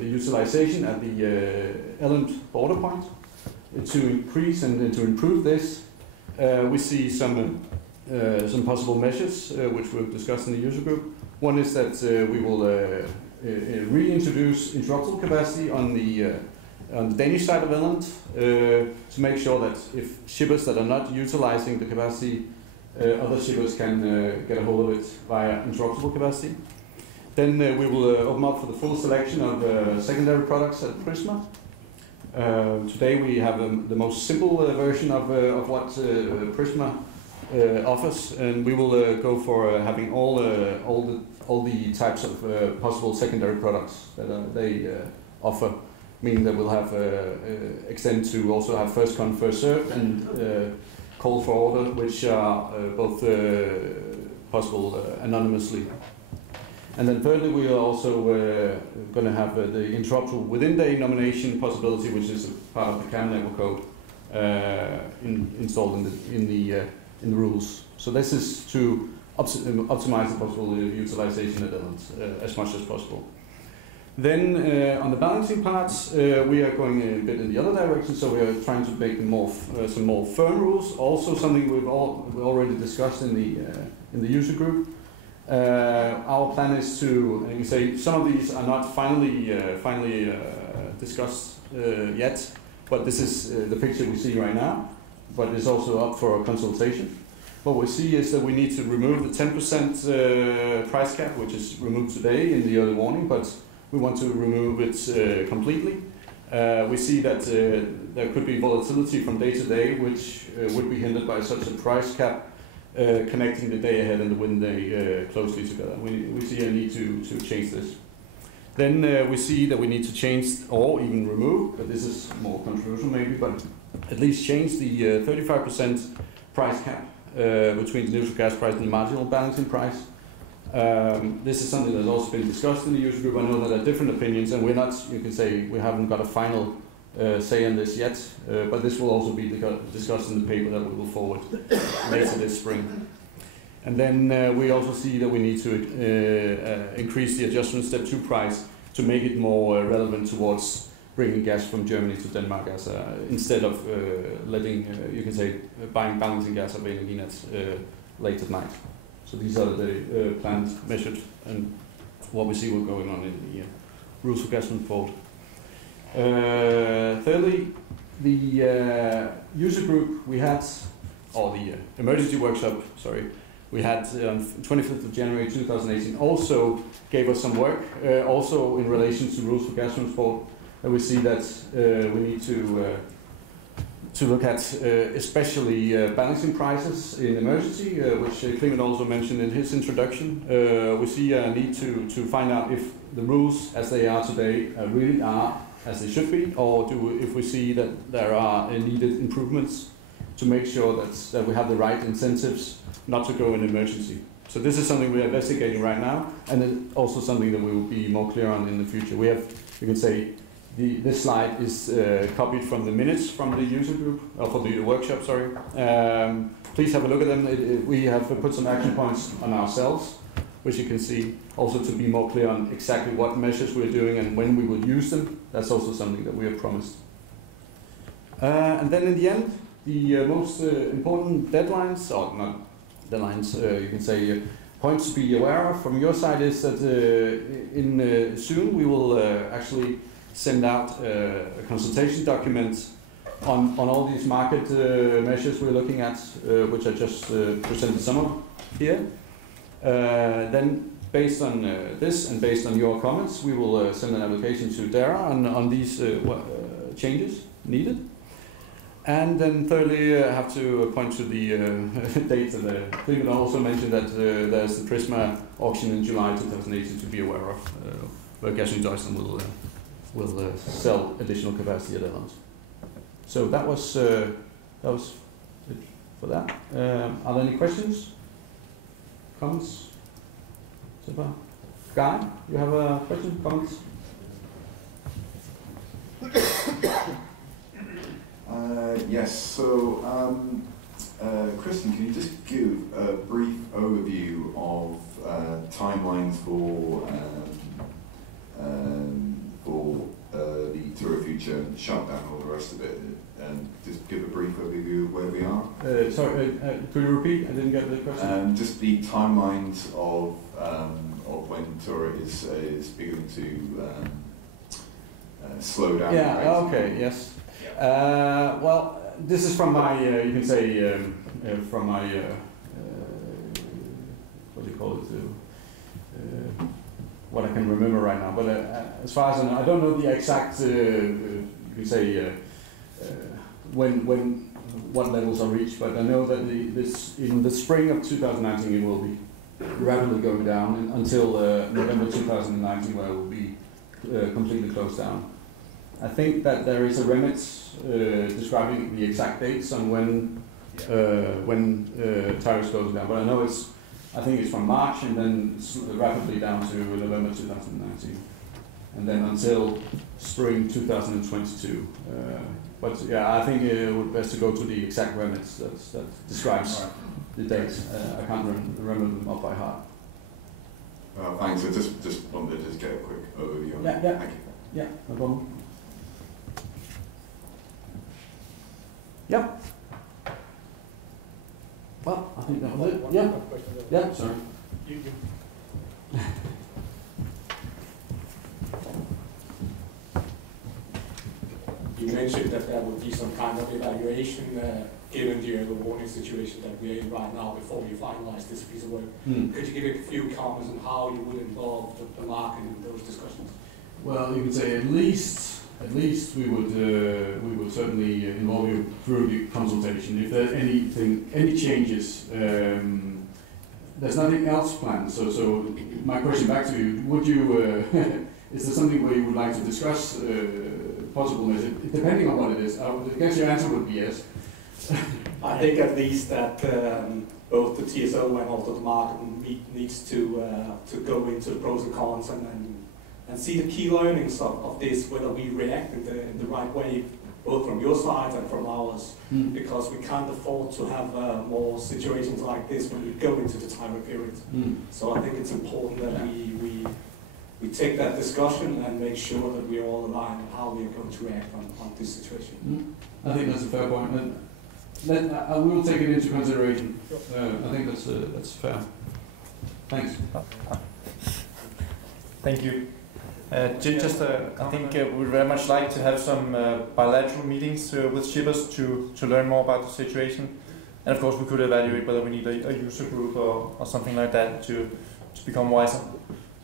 utilization at the Elland border point. To increase and to improve this, we see some possible measures which we've discussed in the user group. One is that we will reintroduce interruptible capacity on the Danish side of Elland to make sure that if shippers that are not utilizing the capacity, other shippers can get a hold of it via interruptible capacity. Then we will open up for the full selection of secondary products at Prisma. Today we have the most simple version of what Prisma offers, and we will go for having all the types of possible secondary products that they offer, meaning that we'll have extend to also have first come first serve and call for order, which are both possible anonymously. And then thirdly, we are also going to have the interruptible within day nomination possibility, which is a part of the CAM level code installed in the rules. So this is to optimize the possible utilization at Elland as much as possible. Then on the balancing parts, we are going a bit in the other direction, so we are trying to make some more firm rules. Also something we already discussed in the user group. Our plan is to, you can say, some of these are not finally discussed yet, but this is the picture we see right now, but it's also up for consultation. What we see is that we need to remove the 10% price cap, which is removed today in the early warning, but we want to remove it completely. We see that there could be volatility from day to day, which would be hindered by such a price cap connecting the day ahead and the wind day closely together. We see a need to change this. Then we see that we need to change or even remove, but this is more controversial maybe, but at least change the 35% price cap between the neutral gas price and the marginal balancing price. This is something that's also been discussed in the user group. I know that there are different opinions, and we're not, you can say, we haven't got a final say on this yet, but this will also be discussed in the paper that we will forward later this spring. And then we also see that we need to increase the adjustment step 2 price to make it more relevant towards bringing gas from Germany to Denmark as instead of letting, you can say, buying balancing gas at Energinet late at night. So these are the planned measures and what we see going on in the rules for gas transport. Thirdly, the user group we had, or the emergency workshop, sorry, we had on 25th of January 2018 also gave us some work, also in relation to rules for gas transport. And we see that we need to to look at especially balancing prices in emergency, which Clement also mentioned in his introduction. We see a need to find out if the rules as they are today really are as they should be, or if we see that there are needed improvements to make sure that we have the right incentives not to go in emergency. So this is something we're investigating right now, and then also something that we will be more clear on in the future. We have, you can say, this slide is copied from the minutes from the user group, or for the workshop, sorry. Please have a look at them. We have put some action points on ourselves, which you can see, also to be more clear on exactly what measures we're doing and when we will use them. That's also something that we have promised. And then in the end, the most important deadlines, or not deadlines, you can say, points to be aware of from your side is that soon we will actually send out a consultation document on all these market measures we're looking at, which I just presented some of here. Then, based on this and based on your comments, we will send an application to DARA on these changes needed. And then thirdly, I have to point to the date that Clement also mentioned that there's the Prisma auction in July 2018 to be aware of, where Gas and Deutschland will sell additional capacity at Elland. So that was it for that. Are there any questions? Comments? So far? Guy, you have a question? Comments? Yes, so Kristen, can you just give a brief overview of timelines for the Tour of Future shutdown and all the rest of it, and just give a brief overview of where we are? Sorry, could you repeat? I didn't get the question. Just the timelines of when Tour is beginning to slow down. Yeah. Okay. Yes. Well, this is from my, you can say, from my, what do you call it, what I can remember right now. But as far as I know, I don't know the exact, you can say, what levels are reached, but I know that in the spring of 2019 it will be rapidly going down until November 2019, where it will be completely closed down. I think that there is a remit describing the exact dates on when tariffs goes down, but I think it's from March and then rapidly down to November 2019, and then until spring 2022. But yeah, I think it would be best to go to the exact remits that describes the dates. I can't remember them off by heart. Thanks. So just wanted to get a quick overview on that. Thank you. Yeah, no problem. Yeah. Well, I think that was it. Yeah. Yeah, sorry. You mentioned that there would be some kind of evaluation given the early warning situation that we're in right now before you finalize this piece of work. Could you give a few comments on how you would involve the market in those discussions? Well, you could say at least we would certainly involve you through the consultation. If there's any changes, there's nothing else planned. So my question back to you: would you? Is there something where you would like to discuss possible measures, depending on what it is? I guess your answer would be yes. I think at least that both the TSO and also the market needs to go into the pros and cons and see the key learnings of this, whether we react in the right way, both from your side and from ours, because we can't afford to have more situations like this when we go into the timer period. So I think it's important that we take that discussion and make sure that we are all aligned on how we are going to react on this situation. I think that's a fair point. And I will take it into consideration. I think that's fair. Thanks. Thank you. I think we would very much like to have some bilateral meetings with shippers to learn more about the situation. And of course we could evaluate whether we need a user group or something like that to become wiser.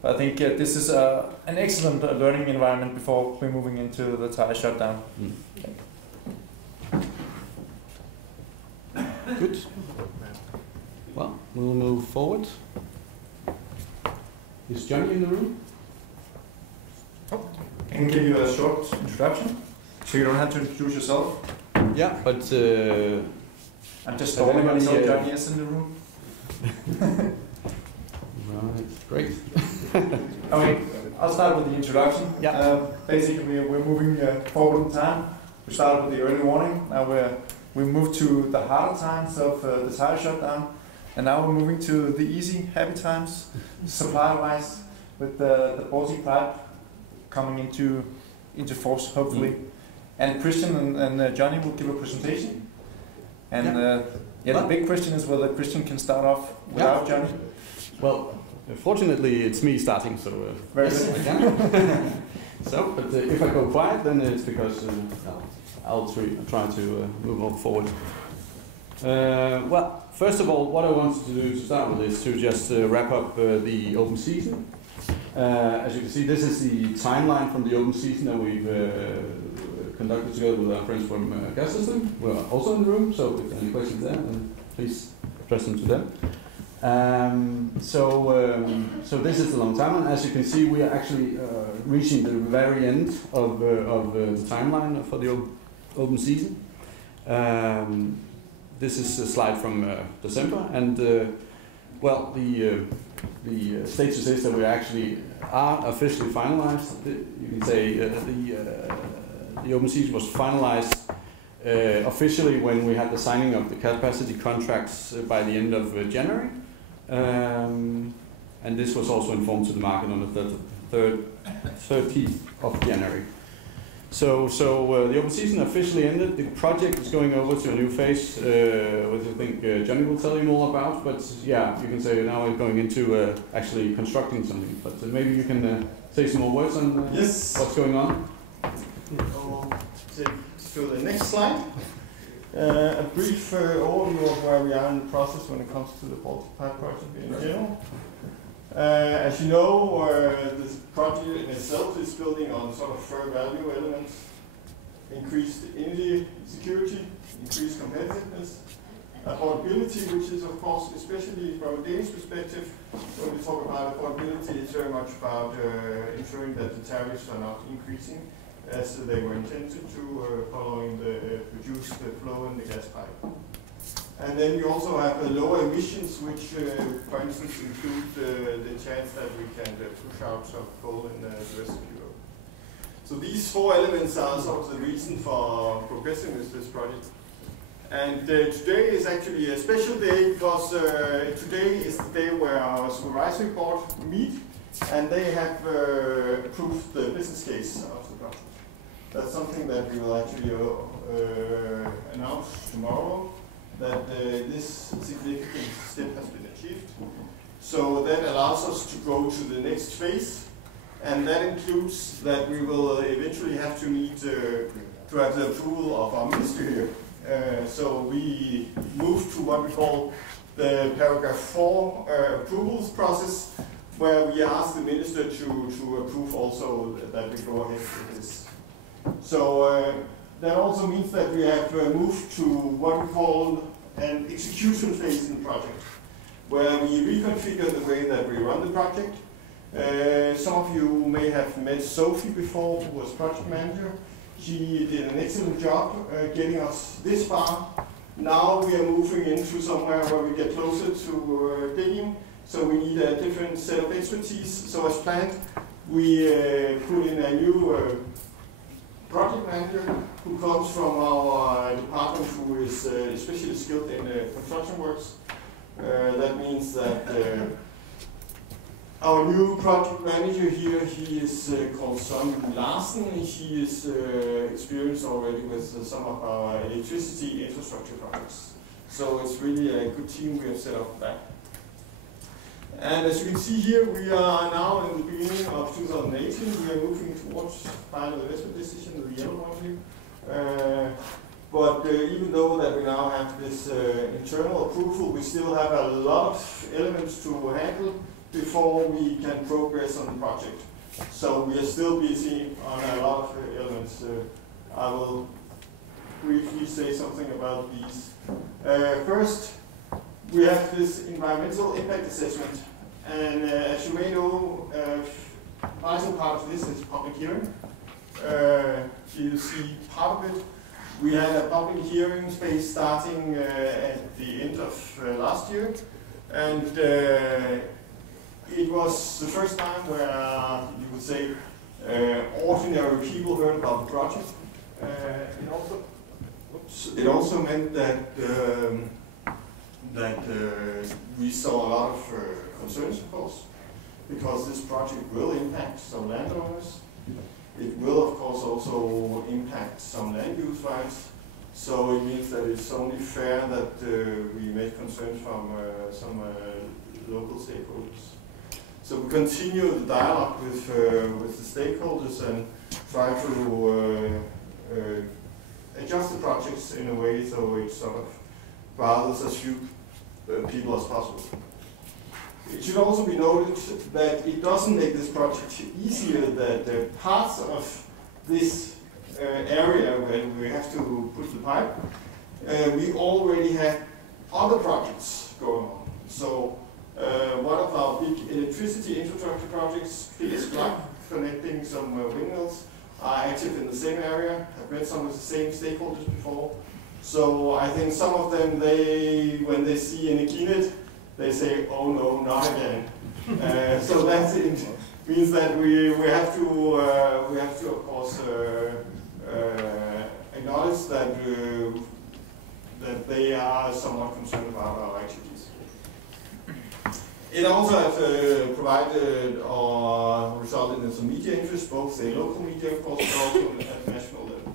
But I think this is an excellent learning environment before we're moving into the tire shutdown. Good. Well, we'll move forward. Is Johnny in the room? I can give you a short introduction, so you don't have to introduce yourself. Yeah, but I'm just stalling until Johnny is in the room. Right, great. Okay, I'll start with the introduction. Yeah. Basically, we're moving forward in time. We started with the early warning. Now we moved to the harder times of the tire shutdown, and now we're moving to the easy, happy times, supply-wise, with the Baltic pipe coming into force, hopefully. And Christian and Johnny will give a presentation. And the big question is whether Christian can start off without Johnny. Well, fortunately, it's me starting, so very yes, good. I can. So, but if I go quiet, then it's because I'll try to move on forward. Well, first of all, what I wanted to do to start with is to just wrap up the open season. As you can see, this is the timeline from the open season that we've conducted together with our friends from Gas System. We're also in the room, so if there are any questions there, then please address them to them. So this is the long timeline. As you can see, we are actually reaching the very end of the timeline for the open season. This is a slide from December, and well, the status is that we actually are officially finalized. You can say the open season was finalized officially when we had the signing of the capacity contracts by the end of January. And this was also informed to the market on the 30th of January. So the open season officially ended. The project is going over to a new phase, which I think Johnny will tell you more about. But yeah, you can say now we're going into actually constructing something. But maybe you can say some more words on what's going on. I'll take to the next slide. A brief overview of where we are in the process when it comes to the Baltic Pipe project in general. As you know, this project in itself is building on sort of fair value elements, increased energy security, increased competitiveness, affordability, which is of course, especially from a Danish perspective, when we talk about affordability, it's very much about ensuring that the tariffs are not increasing as they were intended to following the reduced flow in the gas pipe. And then you also have lower emissions, which for instance include the chance that we can push out some coal in the rest of Europe. So these four elements are sort of the reason for progressing with this project. And today is actually a special day because today is the day where our supervisory board meet and they have approved the business case of the project. That's something that we will actually announce tomorrow, that this significant step has been achieved. So that allows us to go to the next phase, and that includes that we will eventually have to need to have the approval of our ministry here. So we move to what we call the paragraph 4 approvals process, where we ask the minister to approve also that we go ahead with this. So that also means that we have moved to what we call an execution phase in the project, where we reconfigure the way that we run the project. Some of you may have met Sophie before, who was project manager. She did an excellent job getting us this far. Now we are moving into somewhere where we get closer to digging, so we need a different set of expertise. So as planned, we put in a new project manager who comes from our department, who is especially skilled in construction works. That means that our new project manager here, he is called Søren Larsen. He is experienced already with some of our electricity infrastructure projects. So it's really a good team we have set up back. And as you can see here, we are now in the beginning of 2018. We are moving towards final investment decision, the yellow one here. But even though that we now have this internal approval, we still have a lot of elements to handle before we can progress on the project. So we are still busy on a lot of elements. I will briefly say something about these. First, we have this environmental impact assessment, and as you may know, a vital part of this is public hearing. You see part of it. We had a public hearing space starting at the end of last year, and it was the first time where you would say ordinary people heard about the project. It also meant that we saw a lot of concerns, of course, because this project will impact some landowners. It will, of course, also impact some land use rights. So it means that it's only fair that we make concerns from some local stakeholders. So we continue the dialogue with the stakeholders and try to adjust the projects in a way so it sort of bothers as few people as possible. It should also be noted that it doesn't make this project easier, that parts of this area where we have to put the pipe, we already have other projects going on. So one of our big electricity infrastructure projects, Beskrivelse, connecting some windmills, are active in the same area. I've met some of the same stakeholders before. So I think some of them, when they see an Ekinet, they say, oh no, not again. So that means that we have to of course acknowledge that that they are somewhat concerned about our activities. It also has provided or resulted in some media interest, both the local media, of course, but also at national level.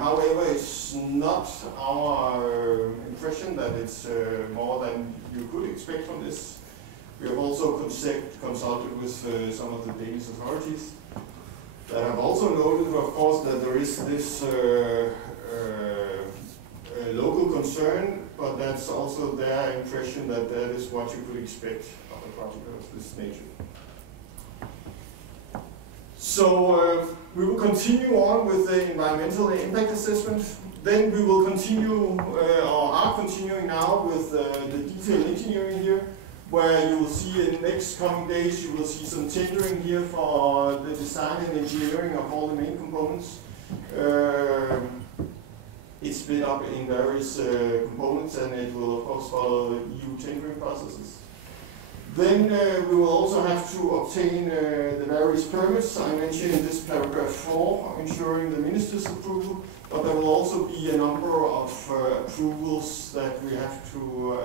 However, it's not our impression that it's more than you could expect from this. We have also consulted with some of the Danish authorities that have also noted, of course, that there is this local concern, but that's also their impression that that is what you could expect of a project of this nature. So we will continue on with the environmental impact assessment. Then we will continue, or are continuing now, with the detailed engineering here, where you will see in the next coming days, you will see some tendering here for the design and engineering of all the main components. It's split up in various components, and it will of course follow EU tendering processes. Then we will also have to obtain the various permits I mentioned in this paragraph 4, ensuring the minister's approval, but there will also be a number of approvals that we have to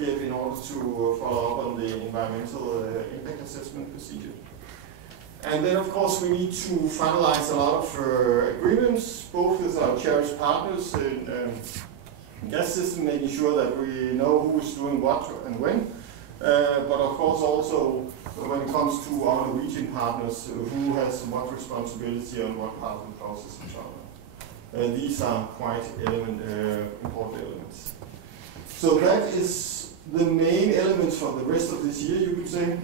get in order to follow up on the environmental impact assessment procedure. And then, of course, we need to finalize a lot of agreements, both with our cherished partners in gas system, making sure that we know who is doing what and when. But of course, also when it comes to our Norwegian partners, who has what responsibility on what part of the process and so on. These are quite important elements. So that is the main elements for the rest of this year, you could say.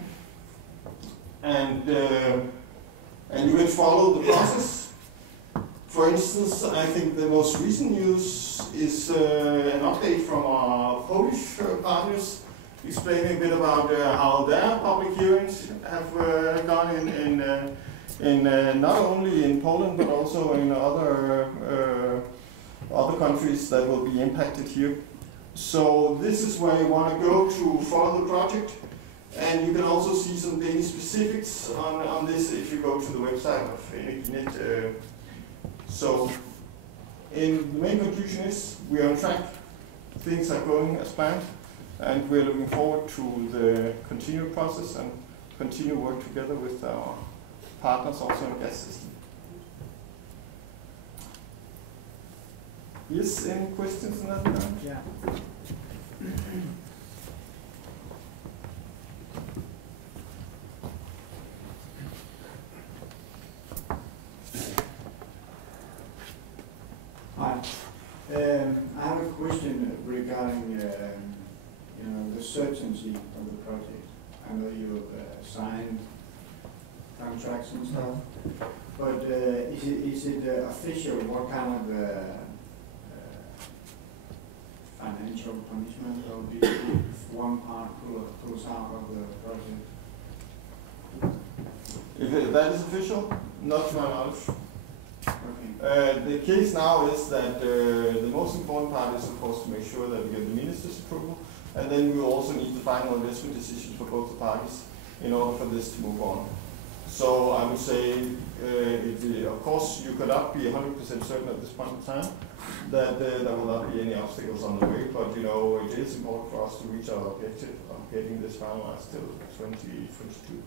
And you can follow the process. For instance, I think the most recent news is an update from our Polish partners, explaining a bit about how their public hearings have gone in not only in Poland but also in other countries that will be impacted here. So this is where you want to go to follow the project. And you can also see some Danish specifics on this if you go to the website of Ekinet. So the main conclusion is we are on track, things are going as planned, and we're looking forward to the continued process and continue work together with our partners also in gas system. Yes, any questions on that? Yeah. Hi. I have a question regarding the certainty of the project. I know you've signed contracts and stuff, But is it official? What kind of financial punishment will be if one part pulls out of the project? If that is official, not to my knowledge. Okay. The case now is that the most important part is, of course, to make sure that we get the minister's approval, and then we will also need the final investment decision for both the parties in order for this to move on. So I would say, of course, you cannot be 100% certain at this point in time that there will not be any obstacles on the way, but you know, it is important for us to reach our objective of getting this finalized till 2022.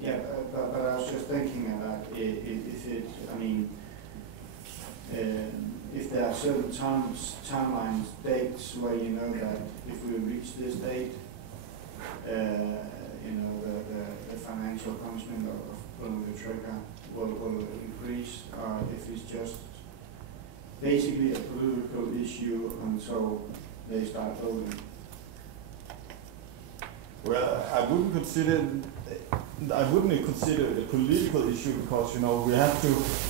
Yeah, but I was just thinking about if it, I mean, if there are certain timelines, dates where you know that if we reach this date, you know, the financial punishment of pulling the trigger will increase, or if it's just basically a political issue until they start voting. Well, I wouldn't consider it a political issue because, you know, we have to,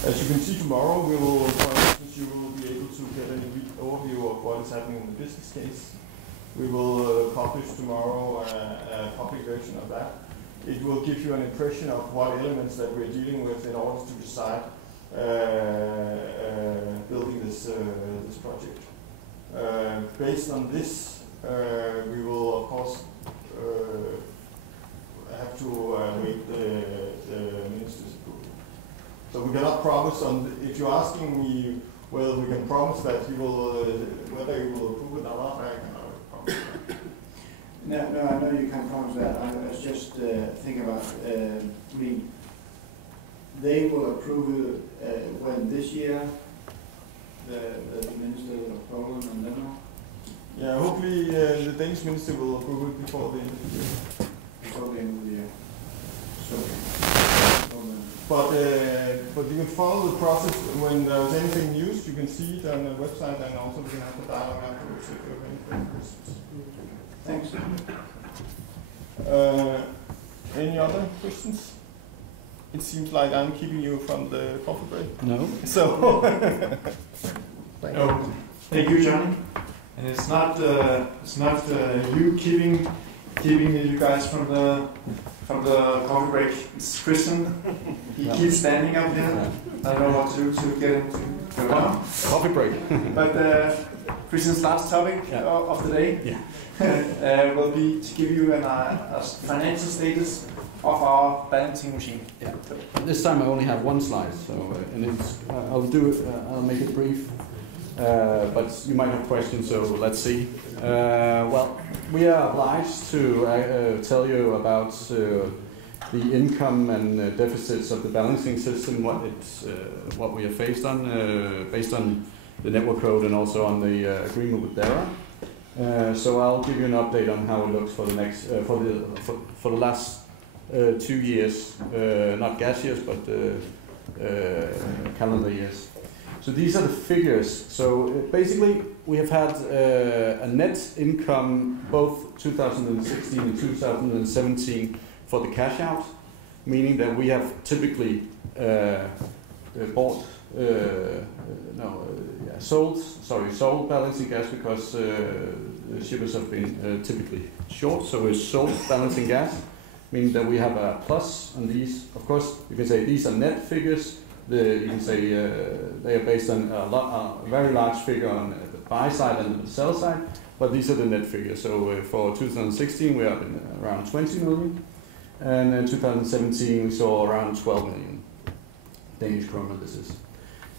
as you can see tomorrow, we will, for instance, you will be able to get an overview of what is happening in the business case. We will publish tomorrow a public version of that. It will give you an impression of what elements that we're dealing with in order to decide building this project. Based on this, we will, of course, have to wait the minister's approval. So we cannot promise on, if you're asking me whether we can promise that he will, whether he will approve it or not, I cannot promise that. No, I know you can't promise that. I was just thinking about, I mean, they will approve it when this year, the minister of Poland and Denmark? Yeah, hopefully the Danish minister will approve it before the end of the year. Before the end of the year. So, but you can follow the process. When there's anything news, you can see it on the website, and also we can have a dialogue afterwards if you have any further questions. Thanks. Any other questions? It seems like I'm keeping you from the coffee break. No. So. Thank you, Johnny. And it's not you keeping you guys from the coffee break. It's Christian. He keeps standing up here. I don't know what to do to get him to go on. Coffee break. But Christian's last topic of the day will be to give you a financial status of our balancing machine. Yeah. This time I only have one slide, so and it's I'll make it brief. But you might have questions, so let's see. Well, we are obliged to tell you about the income and deficits of the balancing system, what we are faced on, based on the network code and also on the agreement with DARA. So I'll give you an update on how it looks for the next for the last 2 years, not gas years, but calendar years. So these are the figures. So basically, we have had a net income both 2016 and 2017 for the cash out, meaning that we have typically sold balancing gas because the shippers have been typically short. So we sold balancing gas, meaning that we have a plus on these. Of course, you can say these are net figures. You can say they are based on a very large figure on the buy side and the sell side, but these are the net figures. So for 2016 we are in around 20 million, and in 2017 we saw around 12 million Danish kroner. This is,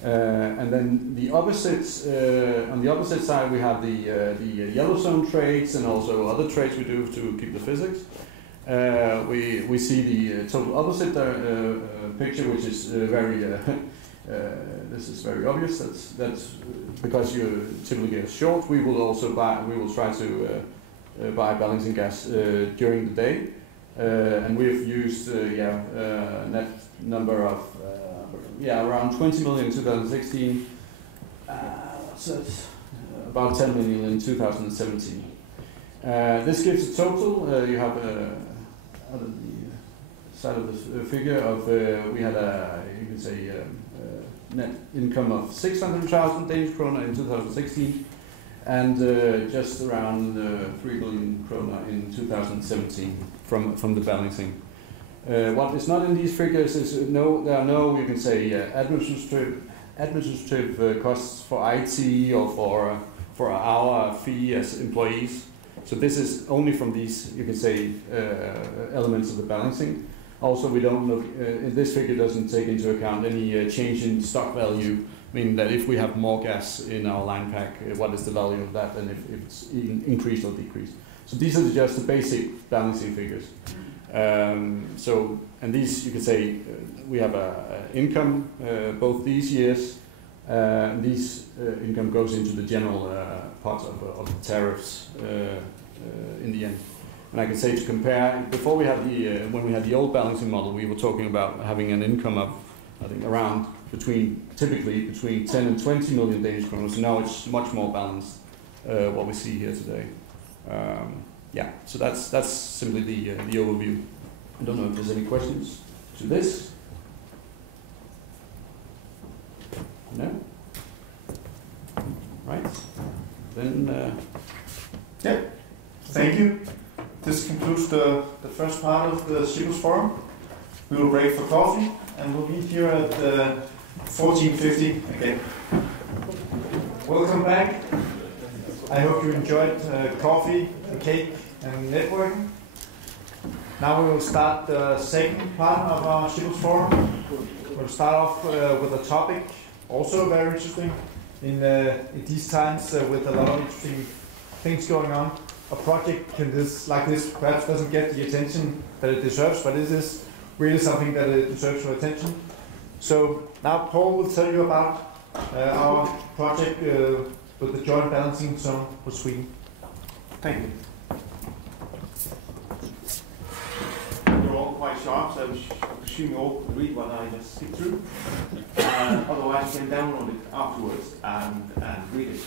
and then the opposites. On the opposite side we have the yellow zone trades and also other trades we do to keep the physics. We see the total opposite picture, which is this is very obvious. That's because you typically get short. We will try to buy balancing gas during the day, and we've used net number of around 20 million in 2016. So it's about 10 million in 2017. This gives a total. You have the side of the figure of we had a, you can say, net income of 600,000 Danish kroner in 2016, and just around 3 billion kroner in 2017 from the balancing. What is not in these figures is there are no, you can say, administrative costs for IT or for our fee as employees. So this is only from these, you can say, elements of the balancing. Also, we don't look, this figure doesn't take into account any change in stock value, meaning that if we have more gas in our line pack, what is the value of that, and if it's increased or decreased. So these are just the basic balancing figures. And these, you can say, we have a income both these years. These income goes into the general parts of the tariffs in the end. And I can say, to compare, before we had the when we had the old balancing model, we were talking about having an income of, I think, around typically between 10 and 20 million Danish kroner. So now it's much more balanced, what we see here today. Yeah, so that's simply the overview. I don't know if there's any questions to this. No? Right. Then yeah. Thank you. This concludes the first part of the Shippers Forum. We will break for coffee, and we'll meet here at 14:50 again. Welcome back. I hope you enjoyed coffee, the cake, and networking. Now we will start the second part of our Shippers Forum. We'll start off with a topic also very interesting in these times with a lot of interesting things going on. A project like this perhaps doesn't get the attention that it deserves, but it is really something that it deserves your attention. So now Paul will tell you about our project with the joint balancing zone for Sweden. Thank you. You're all quite sharp, so I presume you all can read what I just skipped through. Otherwise, you can download it afterwards and read it.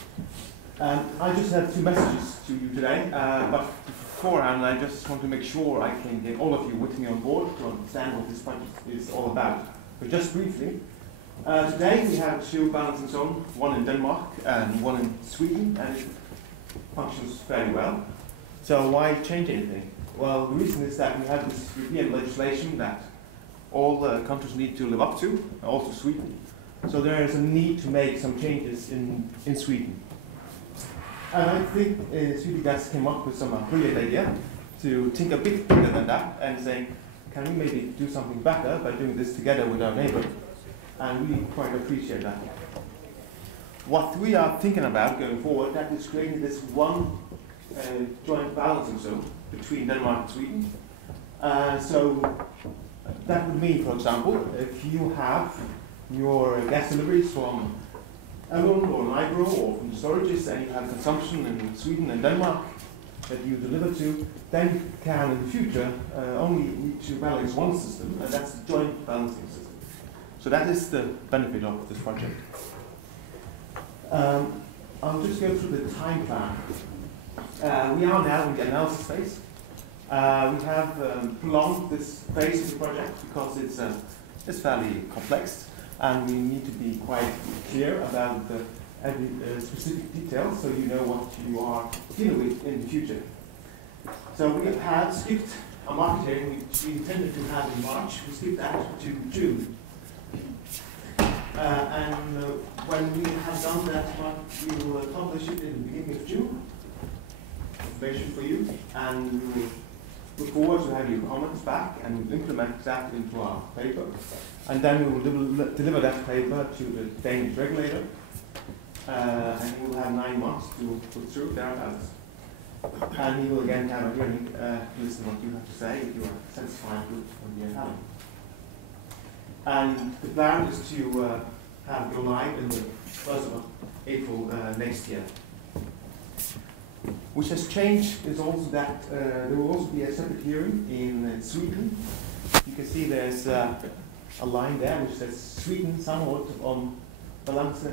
I just have two messages to you today, but beforehand I just want to make sure I can get all of you with me on board to understand what this project is all about. But just briefly, today we have two balancing zones, one in Denmark and one in Sweden, and it functions very well. So why change anything? Well, the reason is that we have this European legislation that all countries need to live up to, also Sweden. So there is a need to make some changes in Sweden. And I think Sweden Gas came up with some brilliant idea to think a bit bigger than that and say, can we maybe do something better by doing this together with our neighbor? And we quite appreciate that. What we are thinking about going forward, that is creating this one joint balancing zone between Denmark and Sweden. So that would mean, for example, if you have your gas deliveries from Elund or Nybro or from the storages, and you have consumption in Sweden and Denmark that you deliver to, then you can in the future only need to balance one system, and that's the joint balancing system. So that is the benefit of this project. I'll just go through the time plan. We are now in the analysis phase. We have prolonged this phase of the project because it's fairly complex, and we need to be quite clear about every specific detail so you know what you are dealing with in the future. So we have skipped a market hearing which we intended to have in March. We skipped that to June. When we have done that, we will publish it in the beginning of June. Information for you, and we will look forward to have your comments back, and we'll implement that into our paper. And then we will deliver that paper to the Danish regulator, and he will have 9 months to put through thereabouts. And he will again have a hearing to listen to what you have to say if you are satisfied with what you are having. And the plan is to have go live in the 1st of April next year. Which has changed is also that there will also be a separate hearing in Sweden. You can see there's a line there which says Sweden somewhat on balance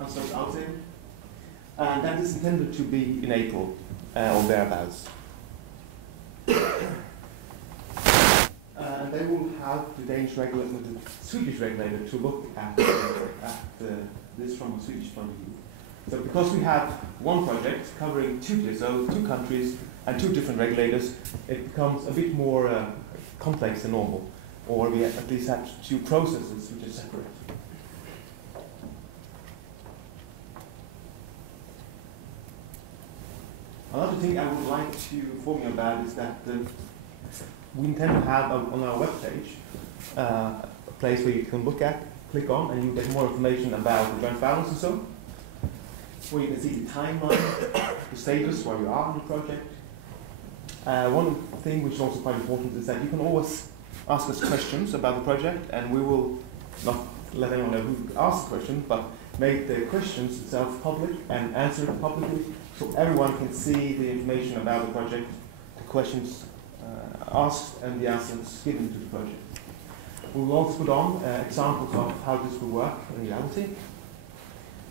outside. And that is intended to be in April or thereabouts. and they will have the Danish regulator, the Swedish regulator, to look at this from a Swedish point of view. So because we have one project covering two TSOs, two countries, and two different regulators, it becomes a bit more complex than normal, or we at least have two processes which are separate. Another thing I would like to inform you about is that we intend to have on our webpage a place where you can look at, click on, and you get more information about the joint balance and so, where you can see the timeline, the status, where you are in the project. One thing which is also quite important is that you can always ask us questions about the project, and we will not let anyone know who asked the question, but make the questions itself public and answer it publicly, so everyone can see the information about the project, the questions asked, and the answers given to the project. We will also put on examples of how this will work in reality,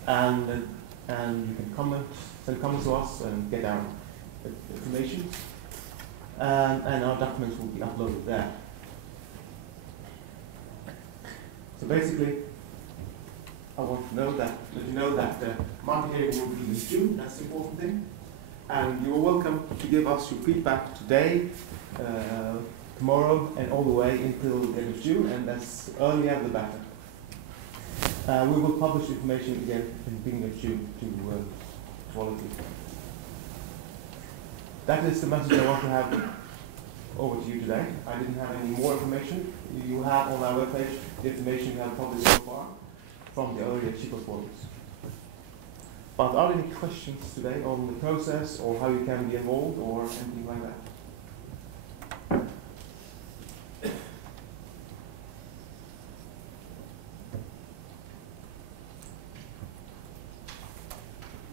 and you can send comments to us and get our information, and our documents will be uploaded there. So basically, I want to know that, let you know that the market hearing will be in June, that's the important thing. And you're welcome to give us your feedback today, tomorrow, and all the way until the end of June, and as earlier the better. We will publish information again in the beginning of June to all of you. That is the message I want to have over to you today. I didn't have any more information. You have on our webpage the information you have published so far from the earlier cheaper forums. But are there any questions today on the process or how you can be involved or anything like that?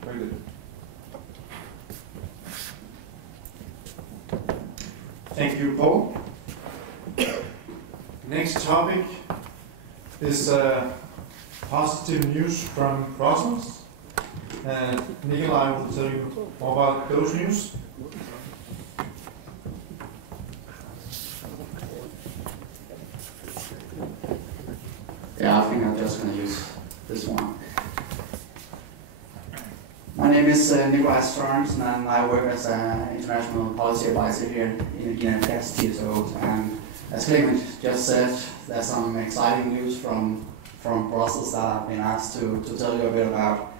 Very good. Thank you, Paul. Next topic is positive news from Brussels. And Nikolai will tell you more about those news. Yeah, I think I'm just going to use this one. My name is Nikolai Sørensen, and I work as an international policy advisor here in the United TSO. And as Clement just said, there's some exciting news from Brussels that I've been asked to tell you a bit about.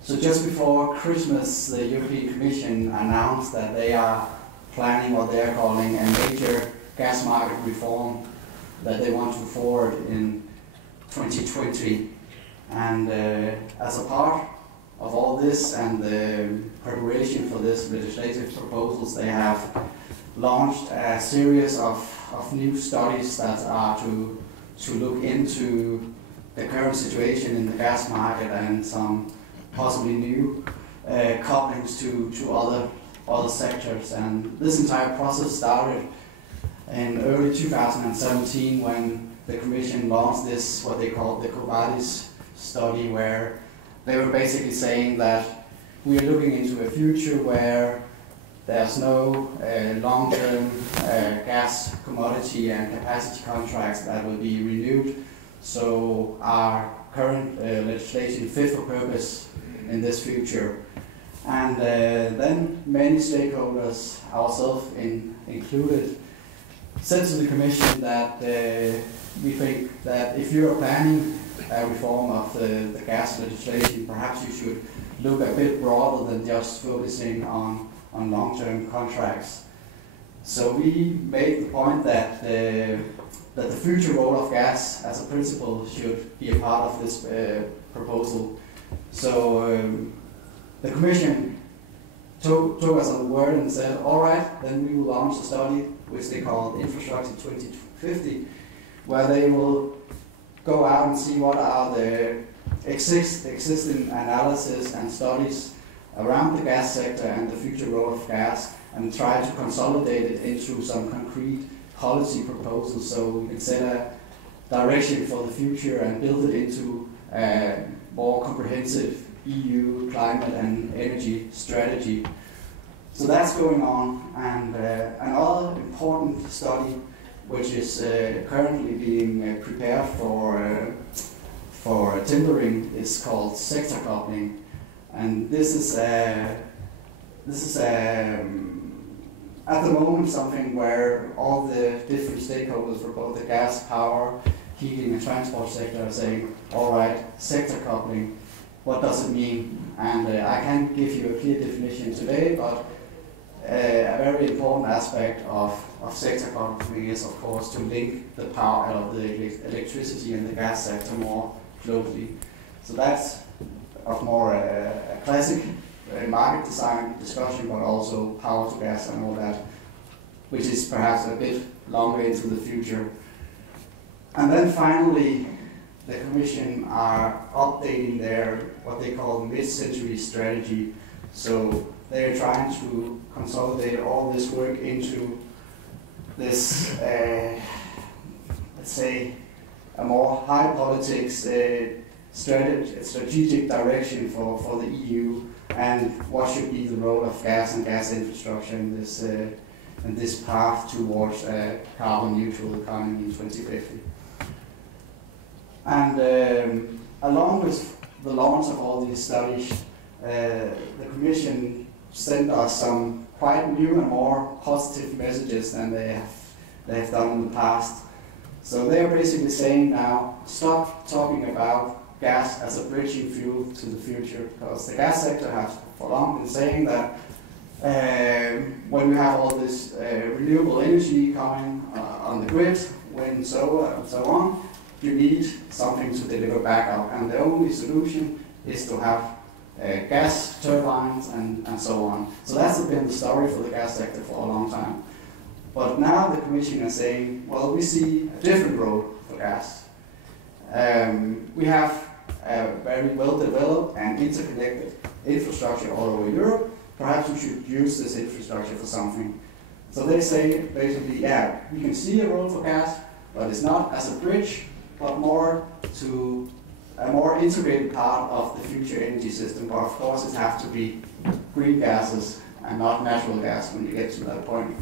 So just before Christmas, the European Commission announced that they are planning what they are calling a major gas market reform that they want to forward in 2020. And as a part of all this and the preparation for this legislative proposals, they have launched a series of new studies that are to look into the current situation in the gas market and some possibly new couplings to other sectors. And this entire process started in early 2017 when the Commission launched this, what they called the Covadis study, where they were basically saying that we are looking into a future where there's no long-term gas commodity and capacity contracts that will be renewed. So our current legislation fit for purpose in this future. And then many stakeholders, ourselves included, said to the Commission that we think that if you're planning a reform of the gas legislation, perhaps you should look a bit broader than just focusing on long-term contracts. So we made the point that the future role of gas as a principle should be a part of this proposal. So the Commission took us on the word and said, all right, then we will launch a study which they call Infrastructure 2050, where they will go out and see what are the existing analysis and studies around the gas sector and the future role of gas, and try to consolidate it into some concrete policy proposals so we can set a direction for the future and build it into a more comprehensive EU climate and energy strategy. So that's going on. And another important study which is currently being prepared for tendering, is called sector coupling, and this is at the moment something where all the different stakeholders for both the gas, power, heating and transport sector are saying, all right, sector coupling, what does it mean? And I can't give you a clear definition today, but a very important aspect of sector coupling is, of course, to link the power of the electricity and the gas sector more closely. So that's of more a classic market design discussion, but also power to gas and all that, which is perhaps a bit longer into the future. And then finally, the Commission are updating their, what they call mid-century strategy. So they're trying to consolidate all this work into this, let's say, a more high politics strategic direction for the EU, and what should be the role of gas and gas infrastructure in this path towards a carbon neutral economy in 2050. And along with the launch of all these studies, the Commission sent us some quite new and more positive messages than they have done in the past. So they are basically saying now, stop talking about gas as a bridging fuel to the future, because the gas sector has for long been saying that when we have all this renewable energy coming on the grid, wind, solar, and so on, you need something to deliver backup, and the only solution is to have gas turbines and so on. So that's been the story for the gas sector for a long time. But now the Commission is saying, well, we see a different role for gas. We have a very well-developed and interconnected infrastructure all over Europe. Perhaps we should use this infrastructure for something. So they say, basically, yeah, we can see a role for gas, but it's not as a bridge, but more to a more integrated part of the future energy system. But of course, it has to be green gases and not natural gas when you get to that point.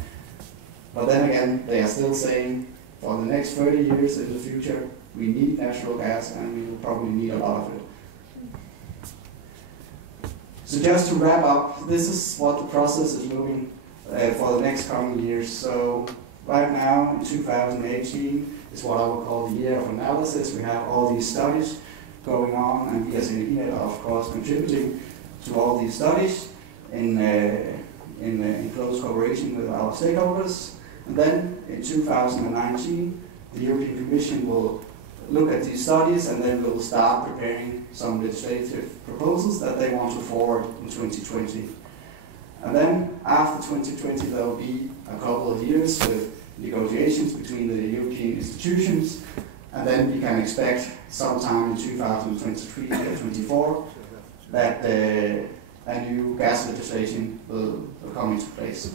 But then again, they are still saying, for the next 30 years in the future, we need natural gas, and we will probably need a lot of it. So just to wrap up, this is what the process is looking for the next coming years. So right now, in 2018, is what I would call the year of analysis. We have all these studies going on, and we as Energinet are of course contributing to all these studies in close cooperation with our stakeholders. And then in 2019, the European Commission will look at these studies, and then we'll start preparing some legislative proposals that they want to forward in 2020. And then after 2020, there will be a couple of years with negotiations between the European institutions, and then we can expect sometime in 2023 or 2024 that a new gas legislation will come into place.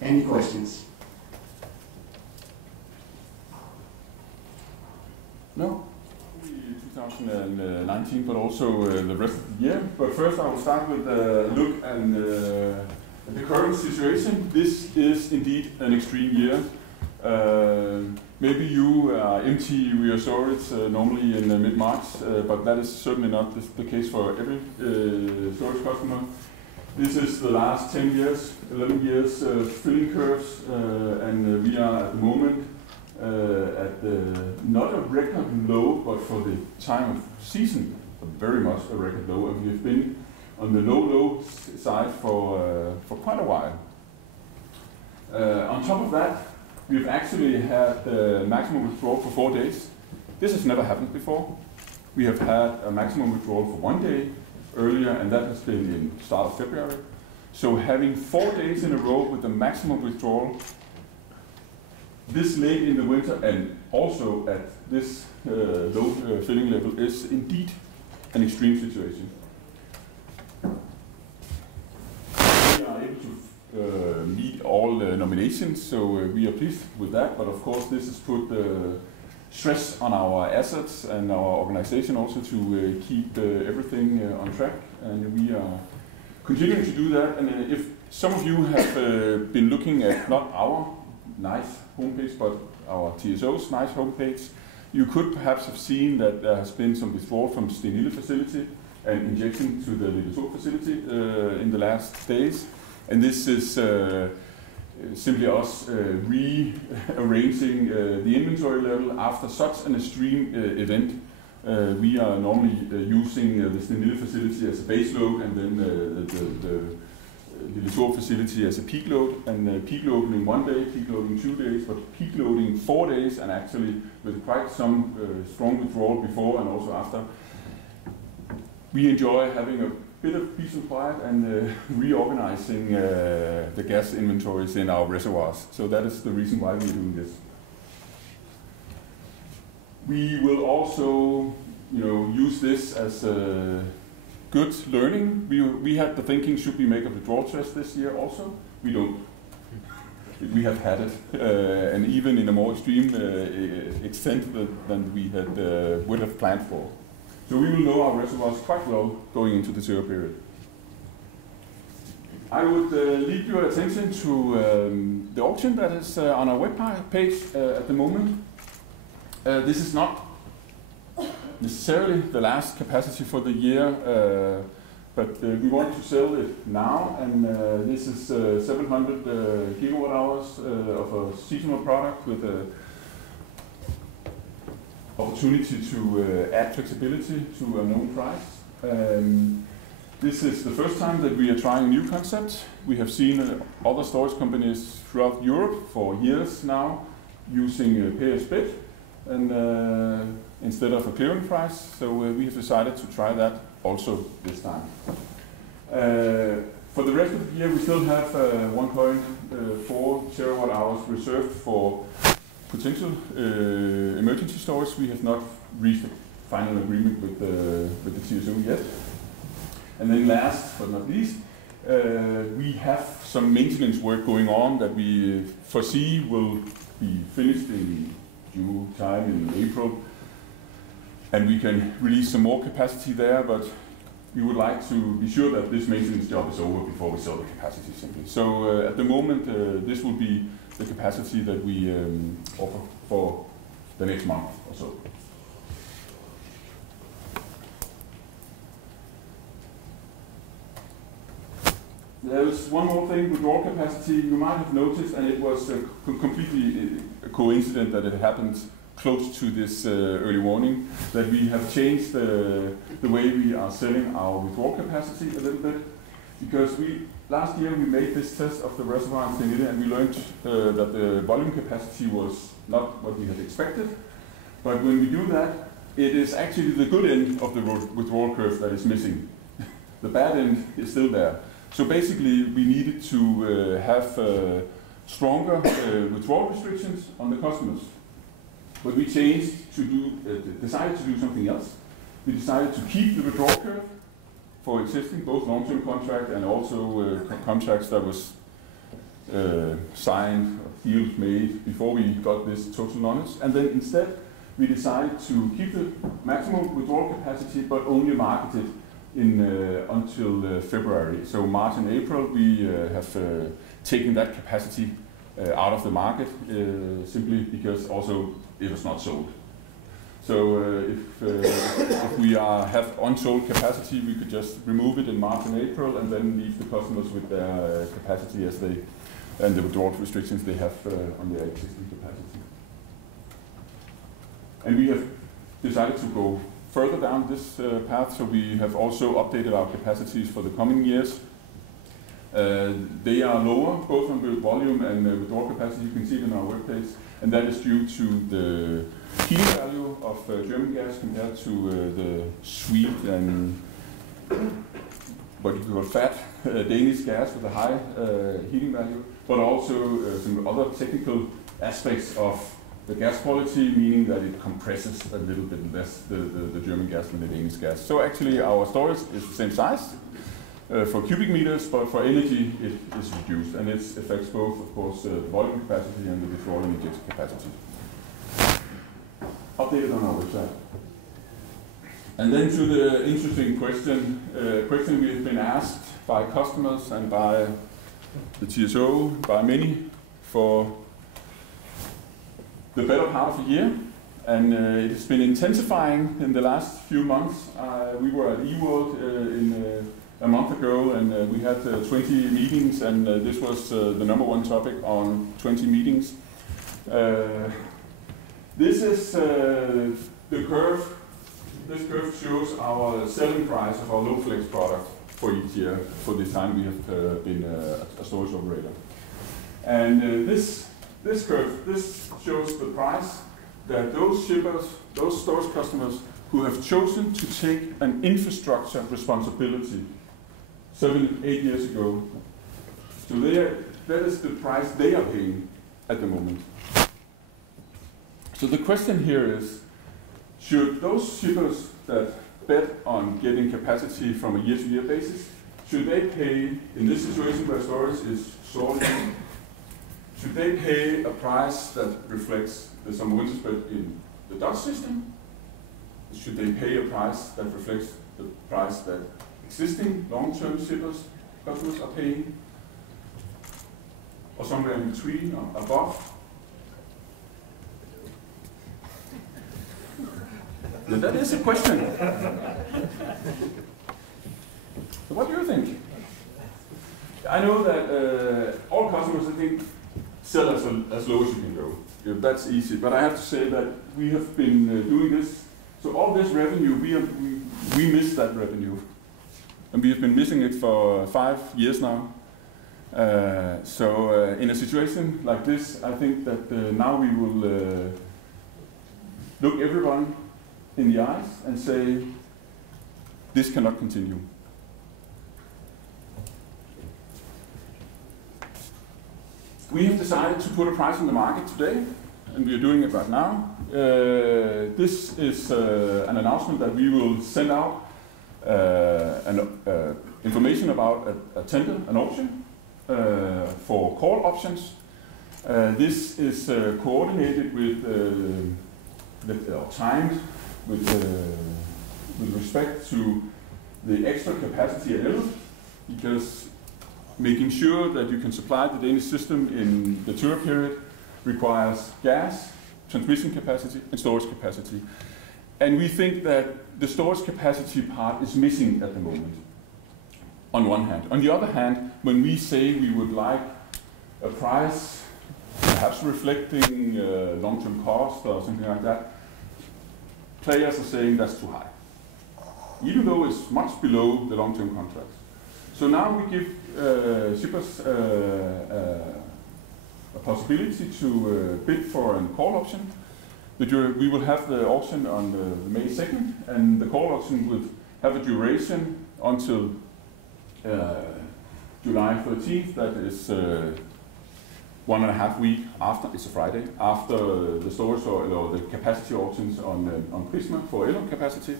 Any questions? No? 2019, but also the rest of the year. But first I will start with a look at the current situation. This is indeed an extreme year. Maybe you are empty reassurance normally in mid-March, but that is certainly not the case for every storage customer. This is the last 10 years, 11 years filling curves, and we are at the moment at not a record low, but for the time of season, very much a record low, and we've been on the low side for quite a while. On top of that, we've actually had maximum withdrawal for 4 days. This has never happened before. We have had a maximum withdrawal for 1 day earlier, and that has been in start of February. So having 4 days in a row with the maximum withdrawal this late in the winter, and also at this low filling level, is indeed an extreme situation. We are able to meet all the nominations, so we are pleased with that, but of course this has put stress on our assets and our organization also to keep everything on track, and we are continuing to do that. And if some of you have been looking at not our nice homepage, but our TSO's nice homepage. You could perhaps have seen that there has been some withdrawal from Stenilde facility and injection to the Lilletorp facility in the last days. And this is simply us rearranging the inventory level after such an extreme event. We are normally using the Stenilde facility as a base load, and then the Lilletorp facility as a peak load, and peak loading in 1 day, peak loading 2 days, but peak loading 4 days, and actually with quite some strong withdrawal before and also after. We enjoy having a bit of peace and quiet and reorganizing the gas inventories in our reservoirs. So that is the reason why we're doing this. We will also, use this as a good learning. We had the thinking, should we make a withdrawal test this year also? We don't. We have had it, and even in a more extreme extent than we would have planned for. So we will know our reservoirs quite well going into the zero period. I would lead your attention to the auction that is on our web page at the moment. This is not necessarily the last capacity for the year, but we want to sell it now, and this is 700 gigawatt hours of a seasonal product with an opportunity to add flexibility to a known price. This is the first time that we are trying a new concept. We have seen other storage companies throughout Europe for years now using pay as bid, and instead of a clearing price, so we have decided to try that also this time. For the rest of the year, we still have 1.4 terawatt hours reserved for potential emergency storage. We have not reached a final agreement with the TSO yet. And then last but not least, we have some maintenance work going on that we foresee will be finished in due time in April, and we can release some more capacity there, but we would like to be sure that this maintenance job is over before we sell the capacity simply. So at the moment, this will be the capacity that we offer for the next month or so. There's one more thing, withdrawal capacity. You might have noticed, and it was completely a coincidence that it happened close to this early warning, that we have changed the way we are selling our withdrawal capacity a little bit. Because last year we made this test of the reservoir in Stenilde, and we learned that the volume capacity was not what we had expected. But when we do that, it is actually the good end of the withdrawal curve that is missing. The bad end is still there. So basically, we needed to have stronger withdrawal restrictions on the customers. But we changed decided to do something else. We decided to keep the withdrawal curve for existing, both long-term contract and also contracts that was signed, deals made before we got this total knowledge. And then instead, we decided to keep the maximum withdrawal capacity, but only market it until February. So March and April, we have taken that capacity out of the market simply because also it was not sold. So if we have unsold capacity, we could just remove it in March and April and then leave the customers with their capacity as they, and the withdrawal restrictions they have on their existing capacity. And we have decided to go further down this path, so we have also updated our capacities for the coming years. They are lower, both on the volume and withdrawal capacity. You can see it on our webpage, and that is due to the heating value of German gas compared to the sweet and what you call fat Danish gas with a high heating value, but also some other technical aspects of the gas quality, meaning that it compresses a little bit less the German gas than the Danish gas. So actually our storage is the same size for cubic meters, but for energy it is reduced, and it affects both, of course, the volume capacity and the withdrawal and injection capacity. Updated on our website. And then to the interesting question we have been asked by customers and by the TSO by many for the better part of a year, and it has been intensifying in the last few months. We were at eWorld a month ago, and we had 20 meetings, and this was the #1 topic on 20 meetings. This is the curve. This curve shows our selling price of our low flex product for each year for the time we have been a storage operator. And this curve, this shows the price that those shippers, those storage customers who have chosen to take an infrastructure responsibility 7, 8 years ago. So that is the price they are paying at the moment. So the question here is, should those shippers that bet on getting capacity from a year-to-year basis, should they pay, in this situation where storage is sorely, should they pay a price that reflects the summer winter spread in the Dutch system? Should they pay a price that reflects the price that existing long-term shippers, customers are paying? Or somewhere in between or above? Yeah, that is a question. So what do you think? I know that all customers, I think, sell as low as you can go. Yeah, that's easy, but I have to say that we have been doing this. So all this revenue, we missed that revenue. And we have been missing it for 5 years now. In a situation like this, I think that now we will look everyone in the eyes and say, this cannot continue. We have decided to put a price on the market today, and we are doing it right now. This is an announcement that we will send out information about a tender, an auction for call options. This is coordinated with timed with respect to the extra capacity at Ellup, because making sure that you can supply the Danish system in the tour period requires gas, transmission capacity, and storage capacity. And we think that the storage capacity part is missing at the moment, on one hand. On the other hand, when we say we would like a price perhaps reflecting long-term cost or something like that, players are saying that's too high, even though it's much below the long-term contracts. So now we give shippers a possibility to bid for a call option. We will have the auction on May 2nd, and the call option will have a duration until July 13th. That is 1.5 weeks after, it's a Friday, after the storage or the capacity auctions on Prisma for Ellup capacity.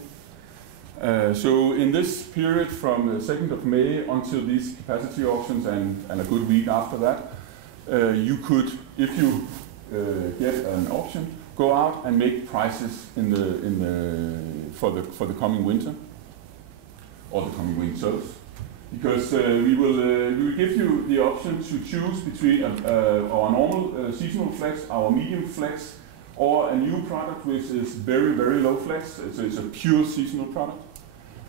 So in this period from the 2nd of May until these capacity auctions and a good week after that, you could, if you get an auction, go out and make prices for the coming winter, or the coming winters, because we will give you the option to choose between our normal seasonal flex, our medium flex, or a new product which is very, very low flex. It's a pure seasonal product.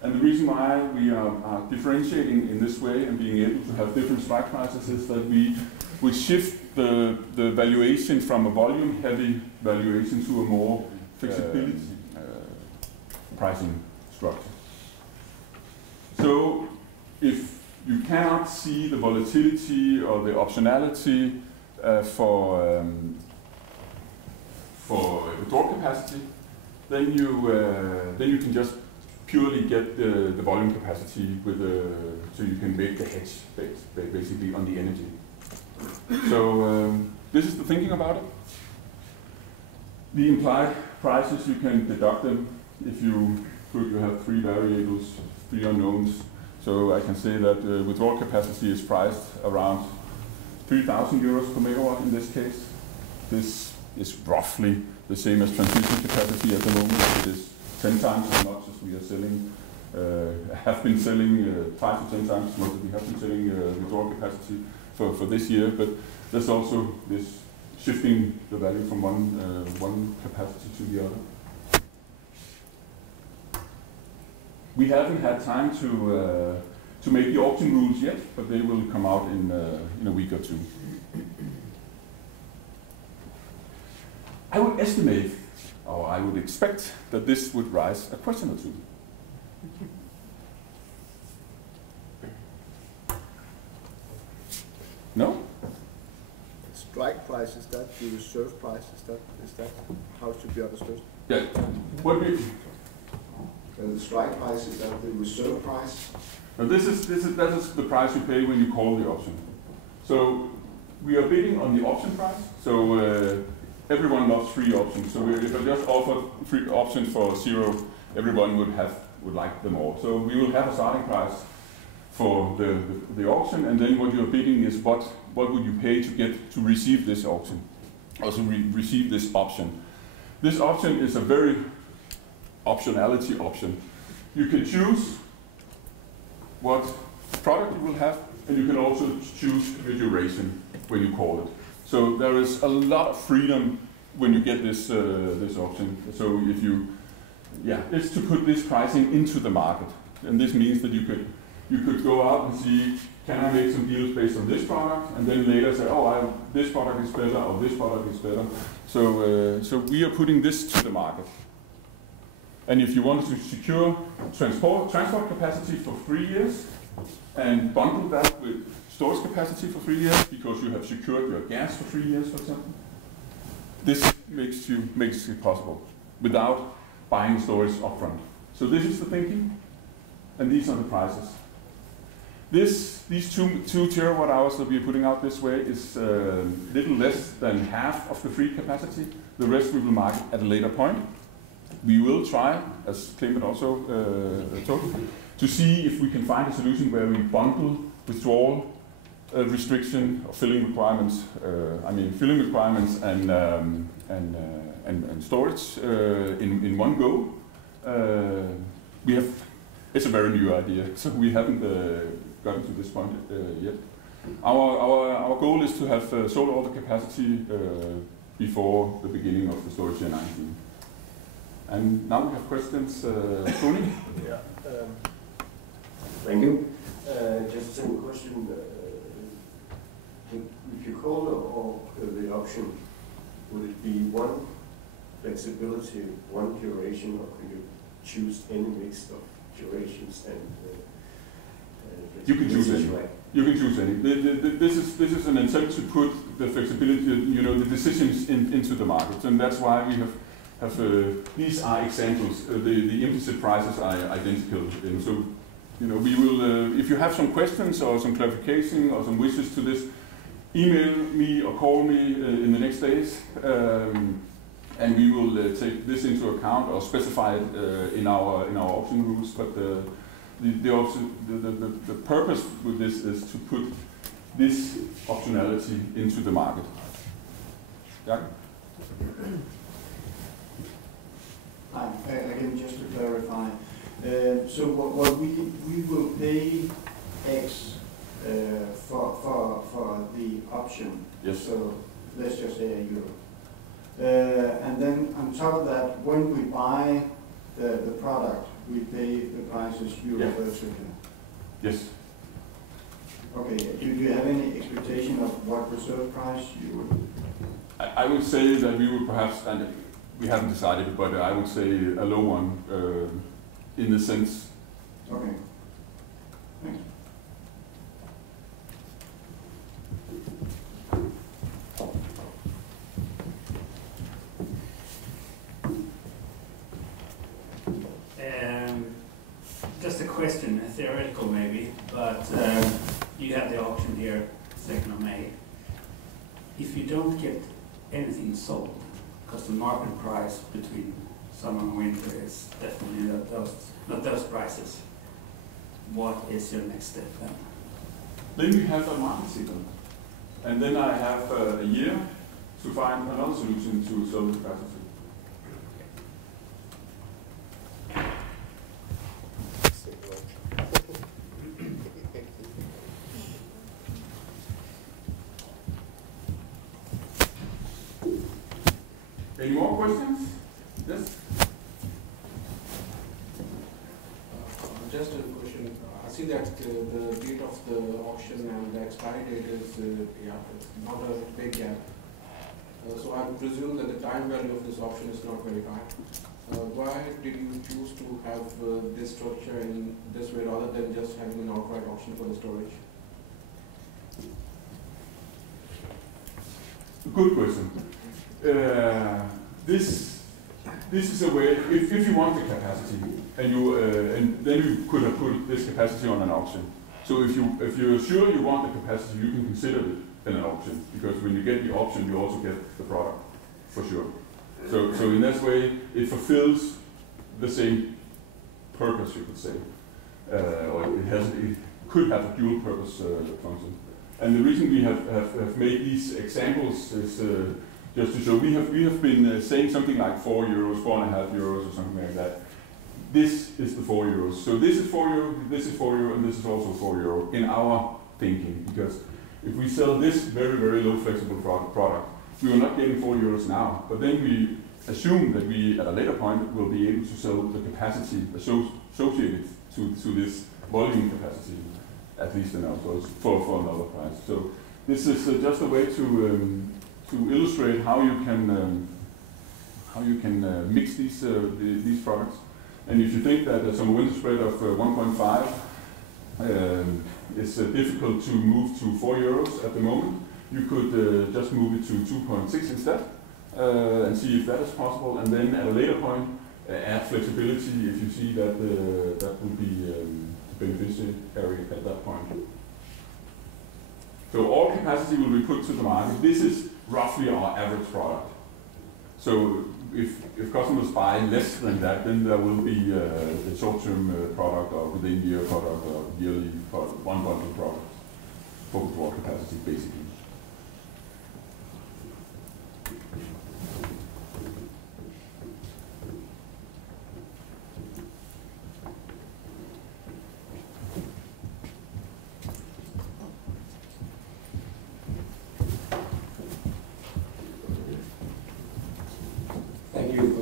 And the reason why we are differentiating in this way and being able to have different strike prices is that we would shift the valuation from a volume-heavy valuation to a more flexibility pricing structure. So if you cannot see the volatility or the optionality for withdrawal capacity, then you can just purely get the volume capacity so you can make the hedge basically on the energy. So this is the thinking about it. The implied prices, you can deduct them if you have 3 variables, 3 unknowns. So I can say that withdrawal capacity is priced around 3,000 euros per megawatt in this case. This is roughly the same as transmission capacity at the moment. It is 10 times as much as we are selling, have been selling 5 to 10 times as much as we have been selling withdrawal capacity for this year, but there's also this shifting the value from one capacity to the other. We haven't had time to make the auction rules yet, but they will come out in a week or two. I would estimate, or I would expect, that this would rise a question or two. No? Strike price, is that the reserve price? Is that how it should be understood? Yeah. What we The strike price, is that the reserve price? Now that is the price you pay when you call the option. So we are bidding on the option price. So everyone loves free options. So if I just offer free options for 0, everyone would like them all. So we will have a starting price for the auction, and then what you're bidding is what would you pay to receive this auction, also receive this option. This option is a very optionality option. You can choose what product you will have, and you can also choose the duration when you call it. So there is a lot of freedom when you get this this option. So if you, it's to put this pricing into the market, and this means that you could go out and see, can I make some deals based on this product, and then later say, oh, this product is better, or this product is better. So we are putting this to the market. And if you want to secure transport capacity for 3 years, and bundle that with storage capacity for 3 years, because you have secured your gas for 3 years, for example, this makes it possible without buying storage upfront. So this is the thinking, and these are the prices. These 2 terawatt hours that we are putting out this way is little less than half of the free capacity. The rest we will market at a later point. We will try, as Clement also told, to see if we can find a solution where we bundle withdrawal restriction or filling requirements. Filling requirements and storage in one go. It's a very new idea, so we haven't gotten to this point yet. Our goal is to have sold all the capacity before the beginning of the storage year 19. And now we have questions. Tony? Yeah. Thank you. Just a simple question. If you call the option, would it be one flexibility, one duration, or could you choose any mix of durations and you can choose any. You can choose any. This is an attempt to put the flexibility, the decisions into the market, and that's why we have these are examples. The implicit prices are identical. And so, we will. If you have some questions or some clarification or some wishes to this, email me or call me in the next days, and we will take this into account or specify it in our option rules. But the purpose with this is to put this optionality into the market. Yeah. Again, just to clarify, so what we will pay X for the option. Yes. So let's just say €1. And then on top of that, when we buy the product, we pay the prices you refer to here. Yes. Okay. Do you have any expectation of what reserve price you would? I would say that we would perhaps, and we haven't decided, but I would say a low one in the sense. Okay. Thanks. Just a question, theoretical maybe, but you have the auction here, 2nd of May. If you don't get anything sold, because the market price between summer and winter is definitely not those prices, what is your next step then? Then we have a market signal, and then I have a year to find another solution to sell the capacity. just a question. I see that the date of the auction and the expiry date is it's not a big gap. So I presume that the time value of this auction is not very high. Why did you choose to have this structure in this way rather than just having an outright auction for the storage? Good question. This is a way, if you want the capacity, and then you could have put this capacity on an auction. So if you're sure you want the capacity, you can consider it in an auction, because when you get the option, you also get the product, for sure. So in that way, it fulfills the same purpose, you could say, or it could have a dual purpose function. And the reason we have made these examples is just to show we have been saying something like 4 euros, 4.5 euros, or something like that. This is the 4 euros. So this is 4 euro, this is 4 euro, and this is also 4 euro in our thinking. Because if we sell this very, very low flexible product, we are not getting 4 euros now. But then we assume that we, at a later point, will be able to sell the capacity associated to this volume capacity, at least in our close, for another price. So this is just a way to illustrate how you can mix these products. And if you think that some winter spread of 1.5 is difficult to move to 4 euros at the moment, you could just move it to 2.6 instead and see if that is possible. And then at a later point, add flexibility if you see that that would be beneficiary at that point. So all capacity will be put to the market. This is roughly our average product. So if customers buy less than that, then there will be a short-term product or within-year product or yearly product, one bundle product, focused on capacity basically.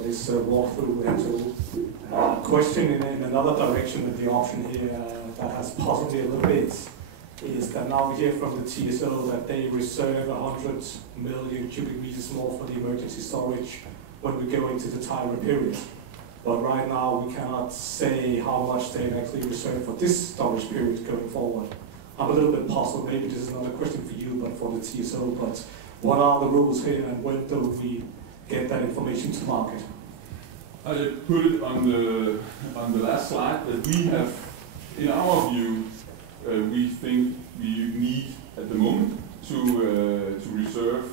This walkthrough and question in another direction with the option here that has possibly a little bit is that now we hear from the TSO that they reserve 100 million cubic meters more for the emergency storage when we go into the time period. But right now we cannot say how much they've actually reserved for this storage period going forward. I'm a little bit puzzled, maybe this is not a question for you but for the TSO, but what are the rules here and when do we get that information to market? I put it on the last slide that we have, in our view, we think we need at the moment to reserve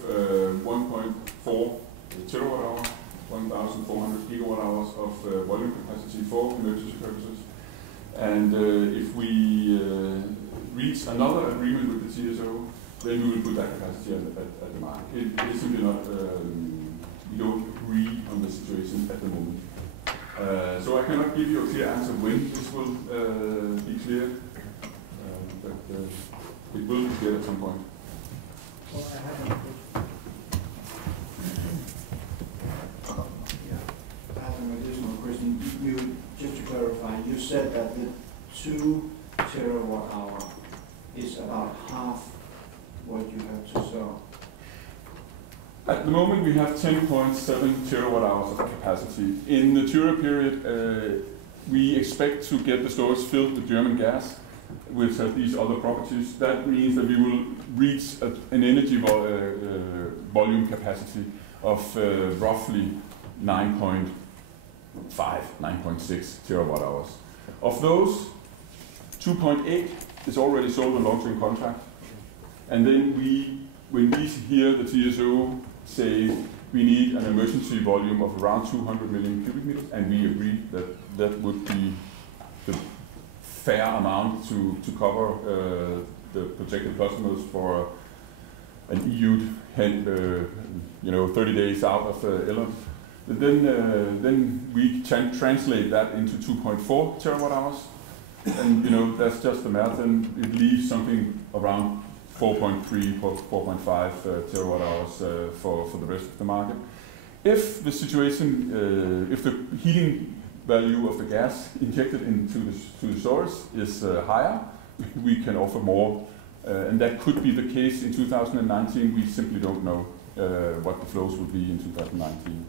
1.4 terawatt hours, 1,400 gigawatt hours of volume capacity for emergency purposes. And if we reach another agreement with the TSO, then we will put that capacity at the market. It is simply not. We don't agree on the situation at the moment. So I cannot give you a clear answer when this will be clear, but it will be clear at some point. I have an additional question. You, just to clarify, you said that the 2 terawatt hour is about half what you have to sell. At the moment, we have 10.7 terawatt hours of capacity. In the Tura period, we expect to get the stores filled with German gas, which has these other properties. That means that we will reach an energy volume capacity of roughly 9.5, 9.6 terawatt hours. Of those, 2.8 is already sold on long-term contract. And then when we hear the TSO say we need an emergency volume of around 200 million cubic meters, and we agree that that would be the fair amount to cover the projected customers for an EU 30 days out of Elland. Then we translate that into 2.4 terawatt hours, and that's just the math, and it leaves something around 4.3, 4.5 terawatt hours for the rest of the market. If the situation, if the heating value of the gas injected into the source is higher, we can offer more. And that could be the case in 2019. We simply don't know what the flows will be in 2019.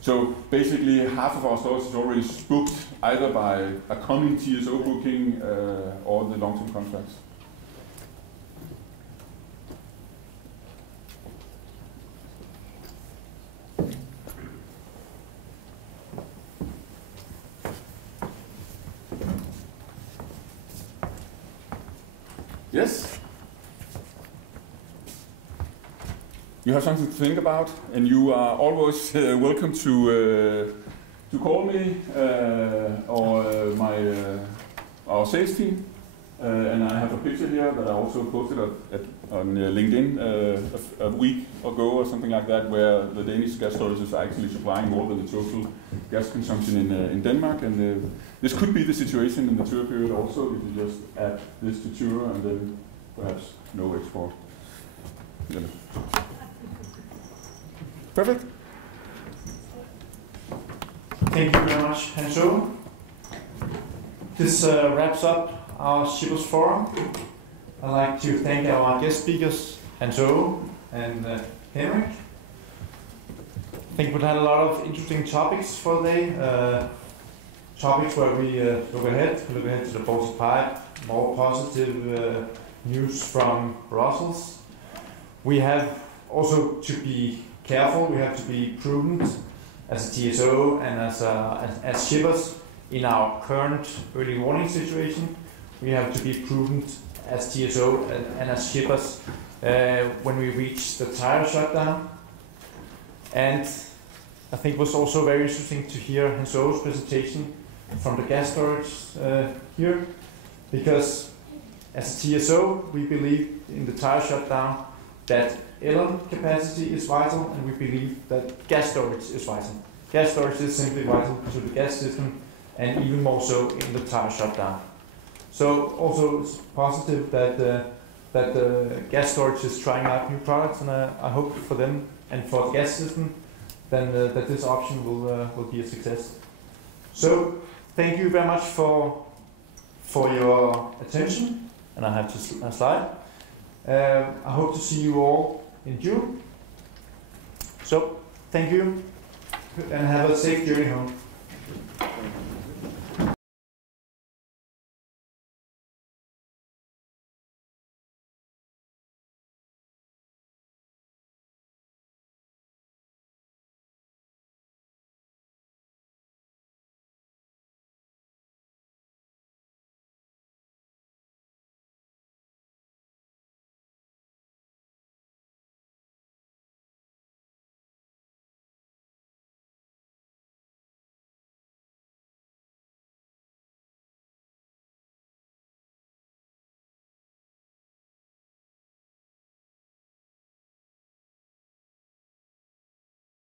So basically, half of our stores is already booked either by a coming TSO booking or the long-term contracts. Yes? You have something to think about, and you are always welcome to call me or our sales team. And I have a picture here that I also posted on LinkedIn a week ago or something like that, where the Danish gas storages are actually supplying more than the total gas consumption in Denmark. And this could be the situation in the tour period also, if you just add this to tour and then perhaps no export. Yeah. Perfect. Thank you very much, Hans-O. This wraps up our Shippers Forum. I'd like to thank our guest speakers, Hans-O and Henrik. I think we've had a lot of interesting topics for the day. Topics where we look ahead to the Baltic Pipe, more positive news from Brussels. We have also to be careful, we have to be prudent as a TSO and as shippers in our current early warning situation. We have to be prudent as TSO and as shippers when we reach the tire shutdown. And I think it was also very interesting to hear Hans-O's presentation from the gas storage here, because as a TSO we believe in the tire shutdown that LN capacity is vital, and we believe that gas storage is vital. Gas storage is simply vital to the gas system, and even more so in the tire shutdown. So also it's positive that the gas storage is trying out new products, and I hope for them and for the gas system then that this option will be a success. So thank you very much for your attention, and I have a slide. I hope to see you all in June. So thank you and have a safe journey home.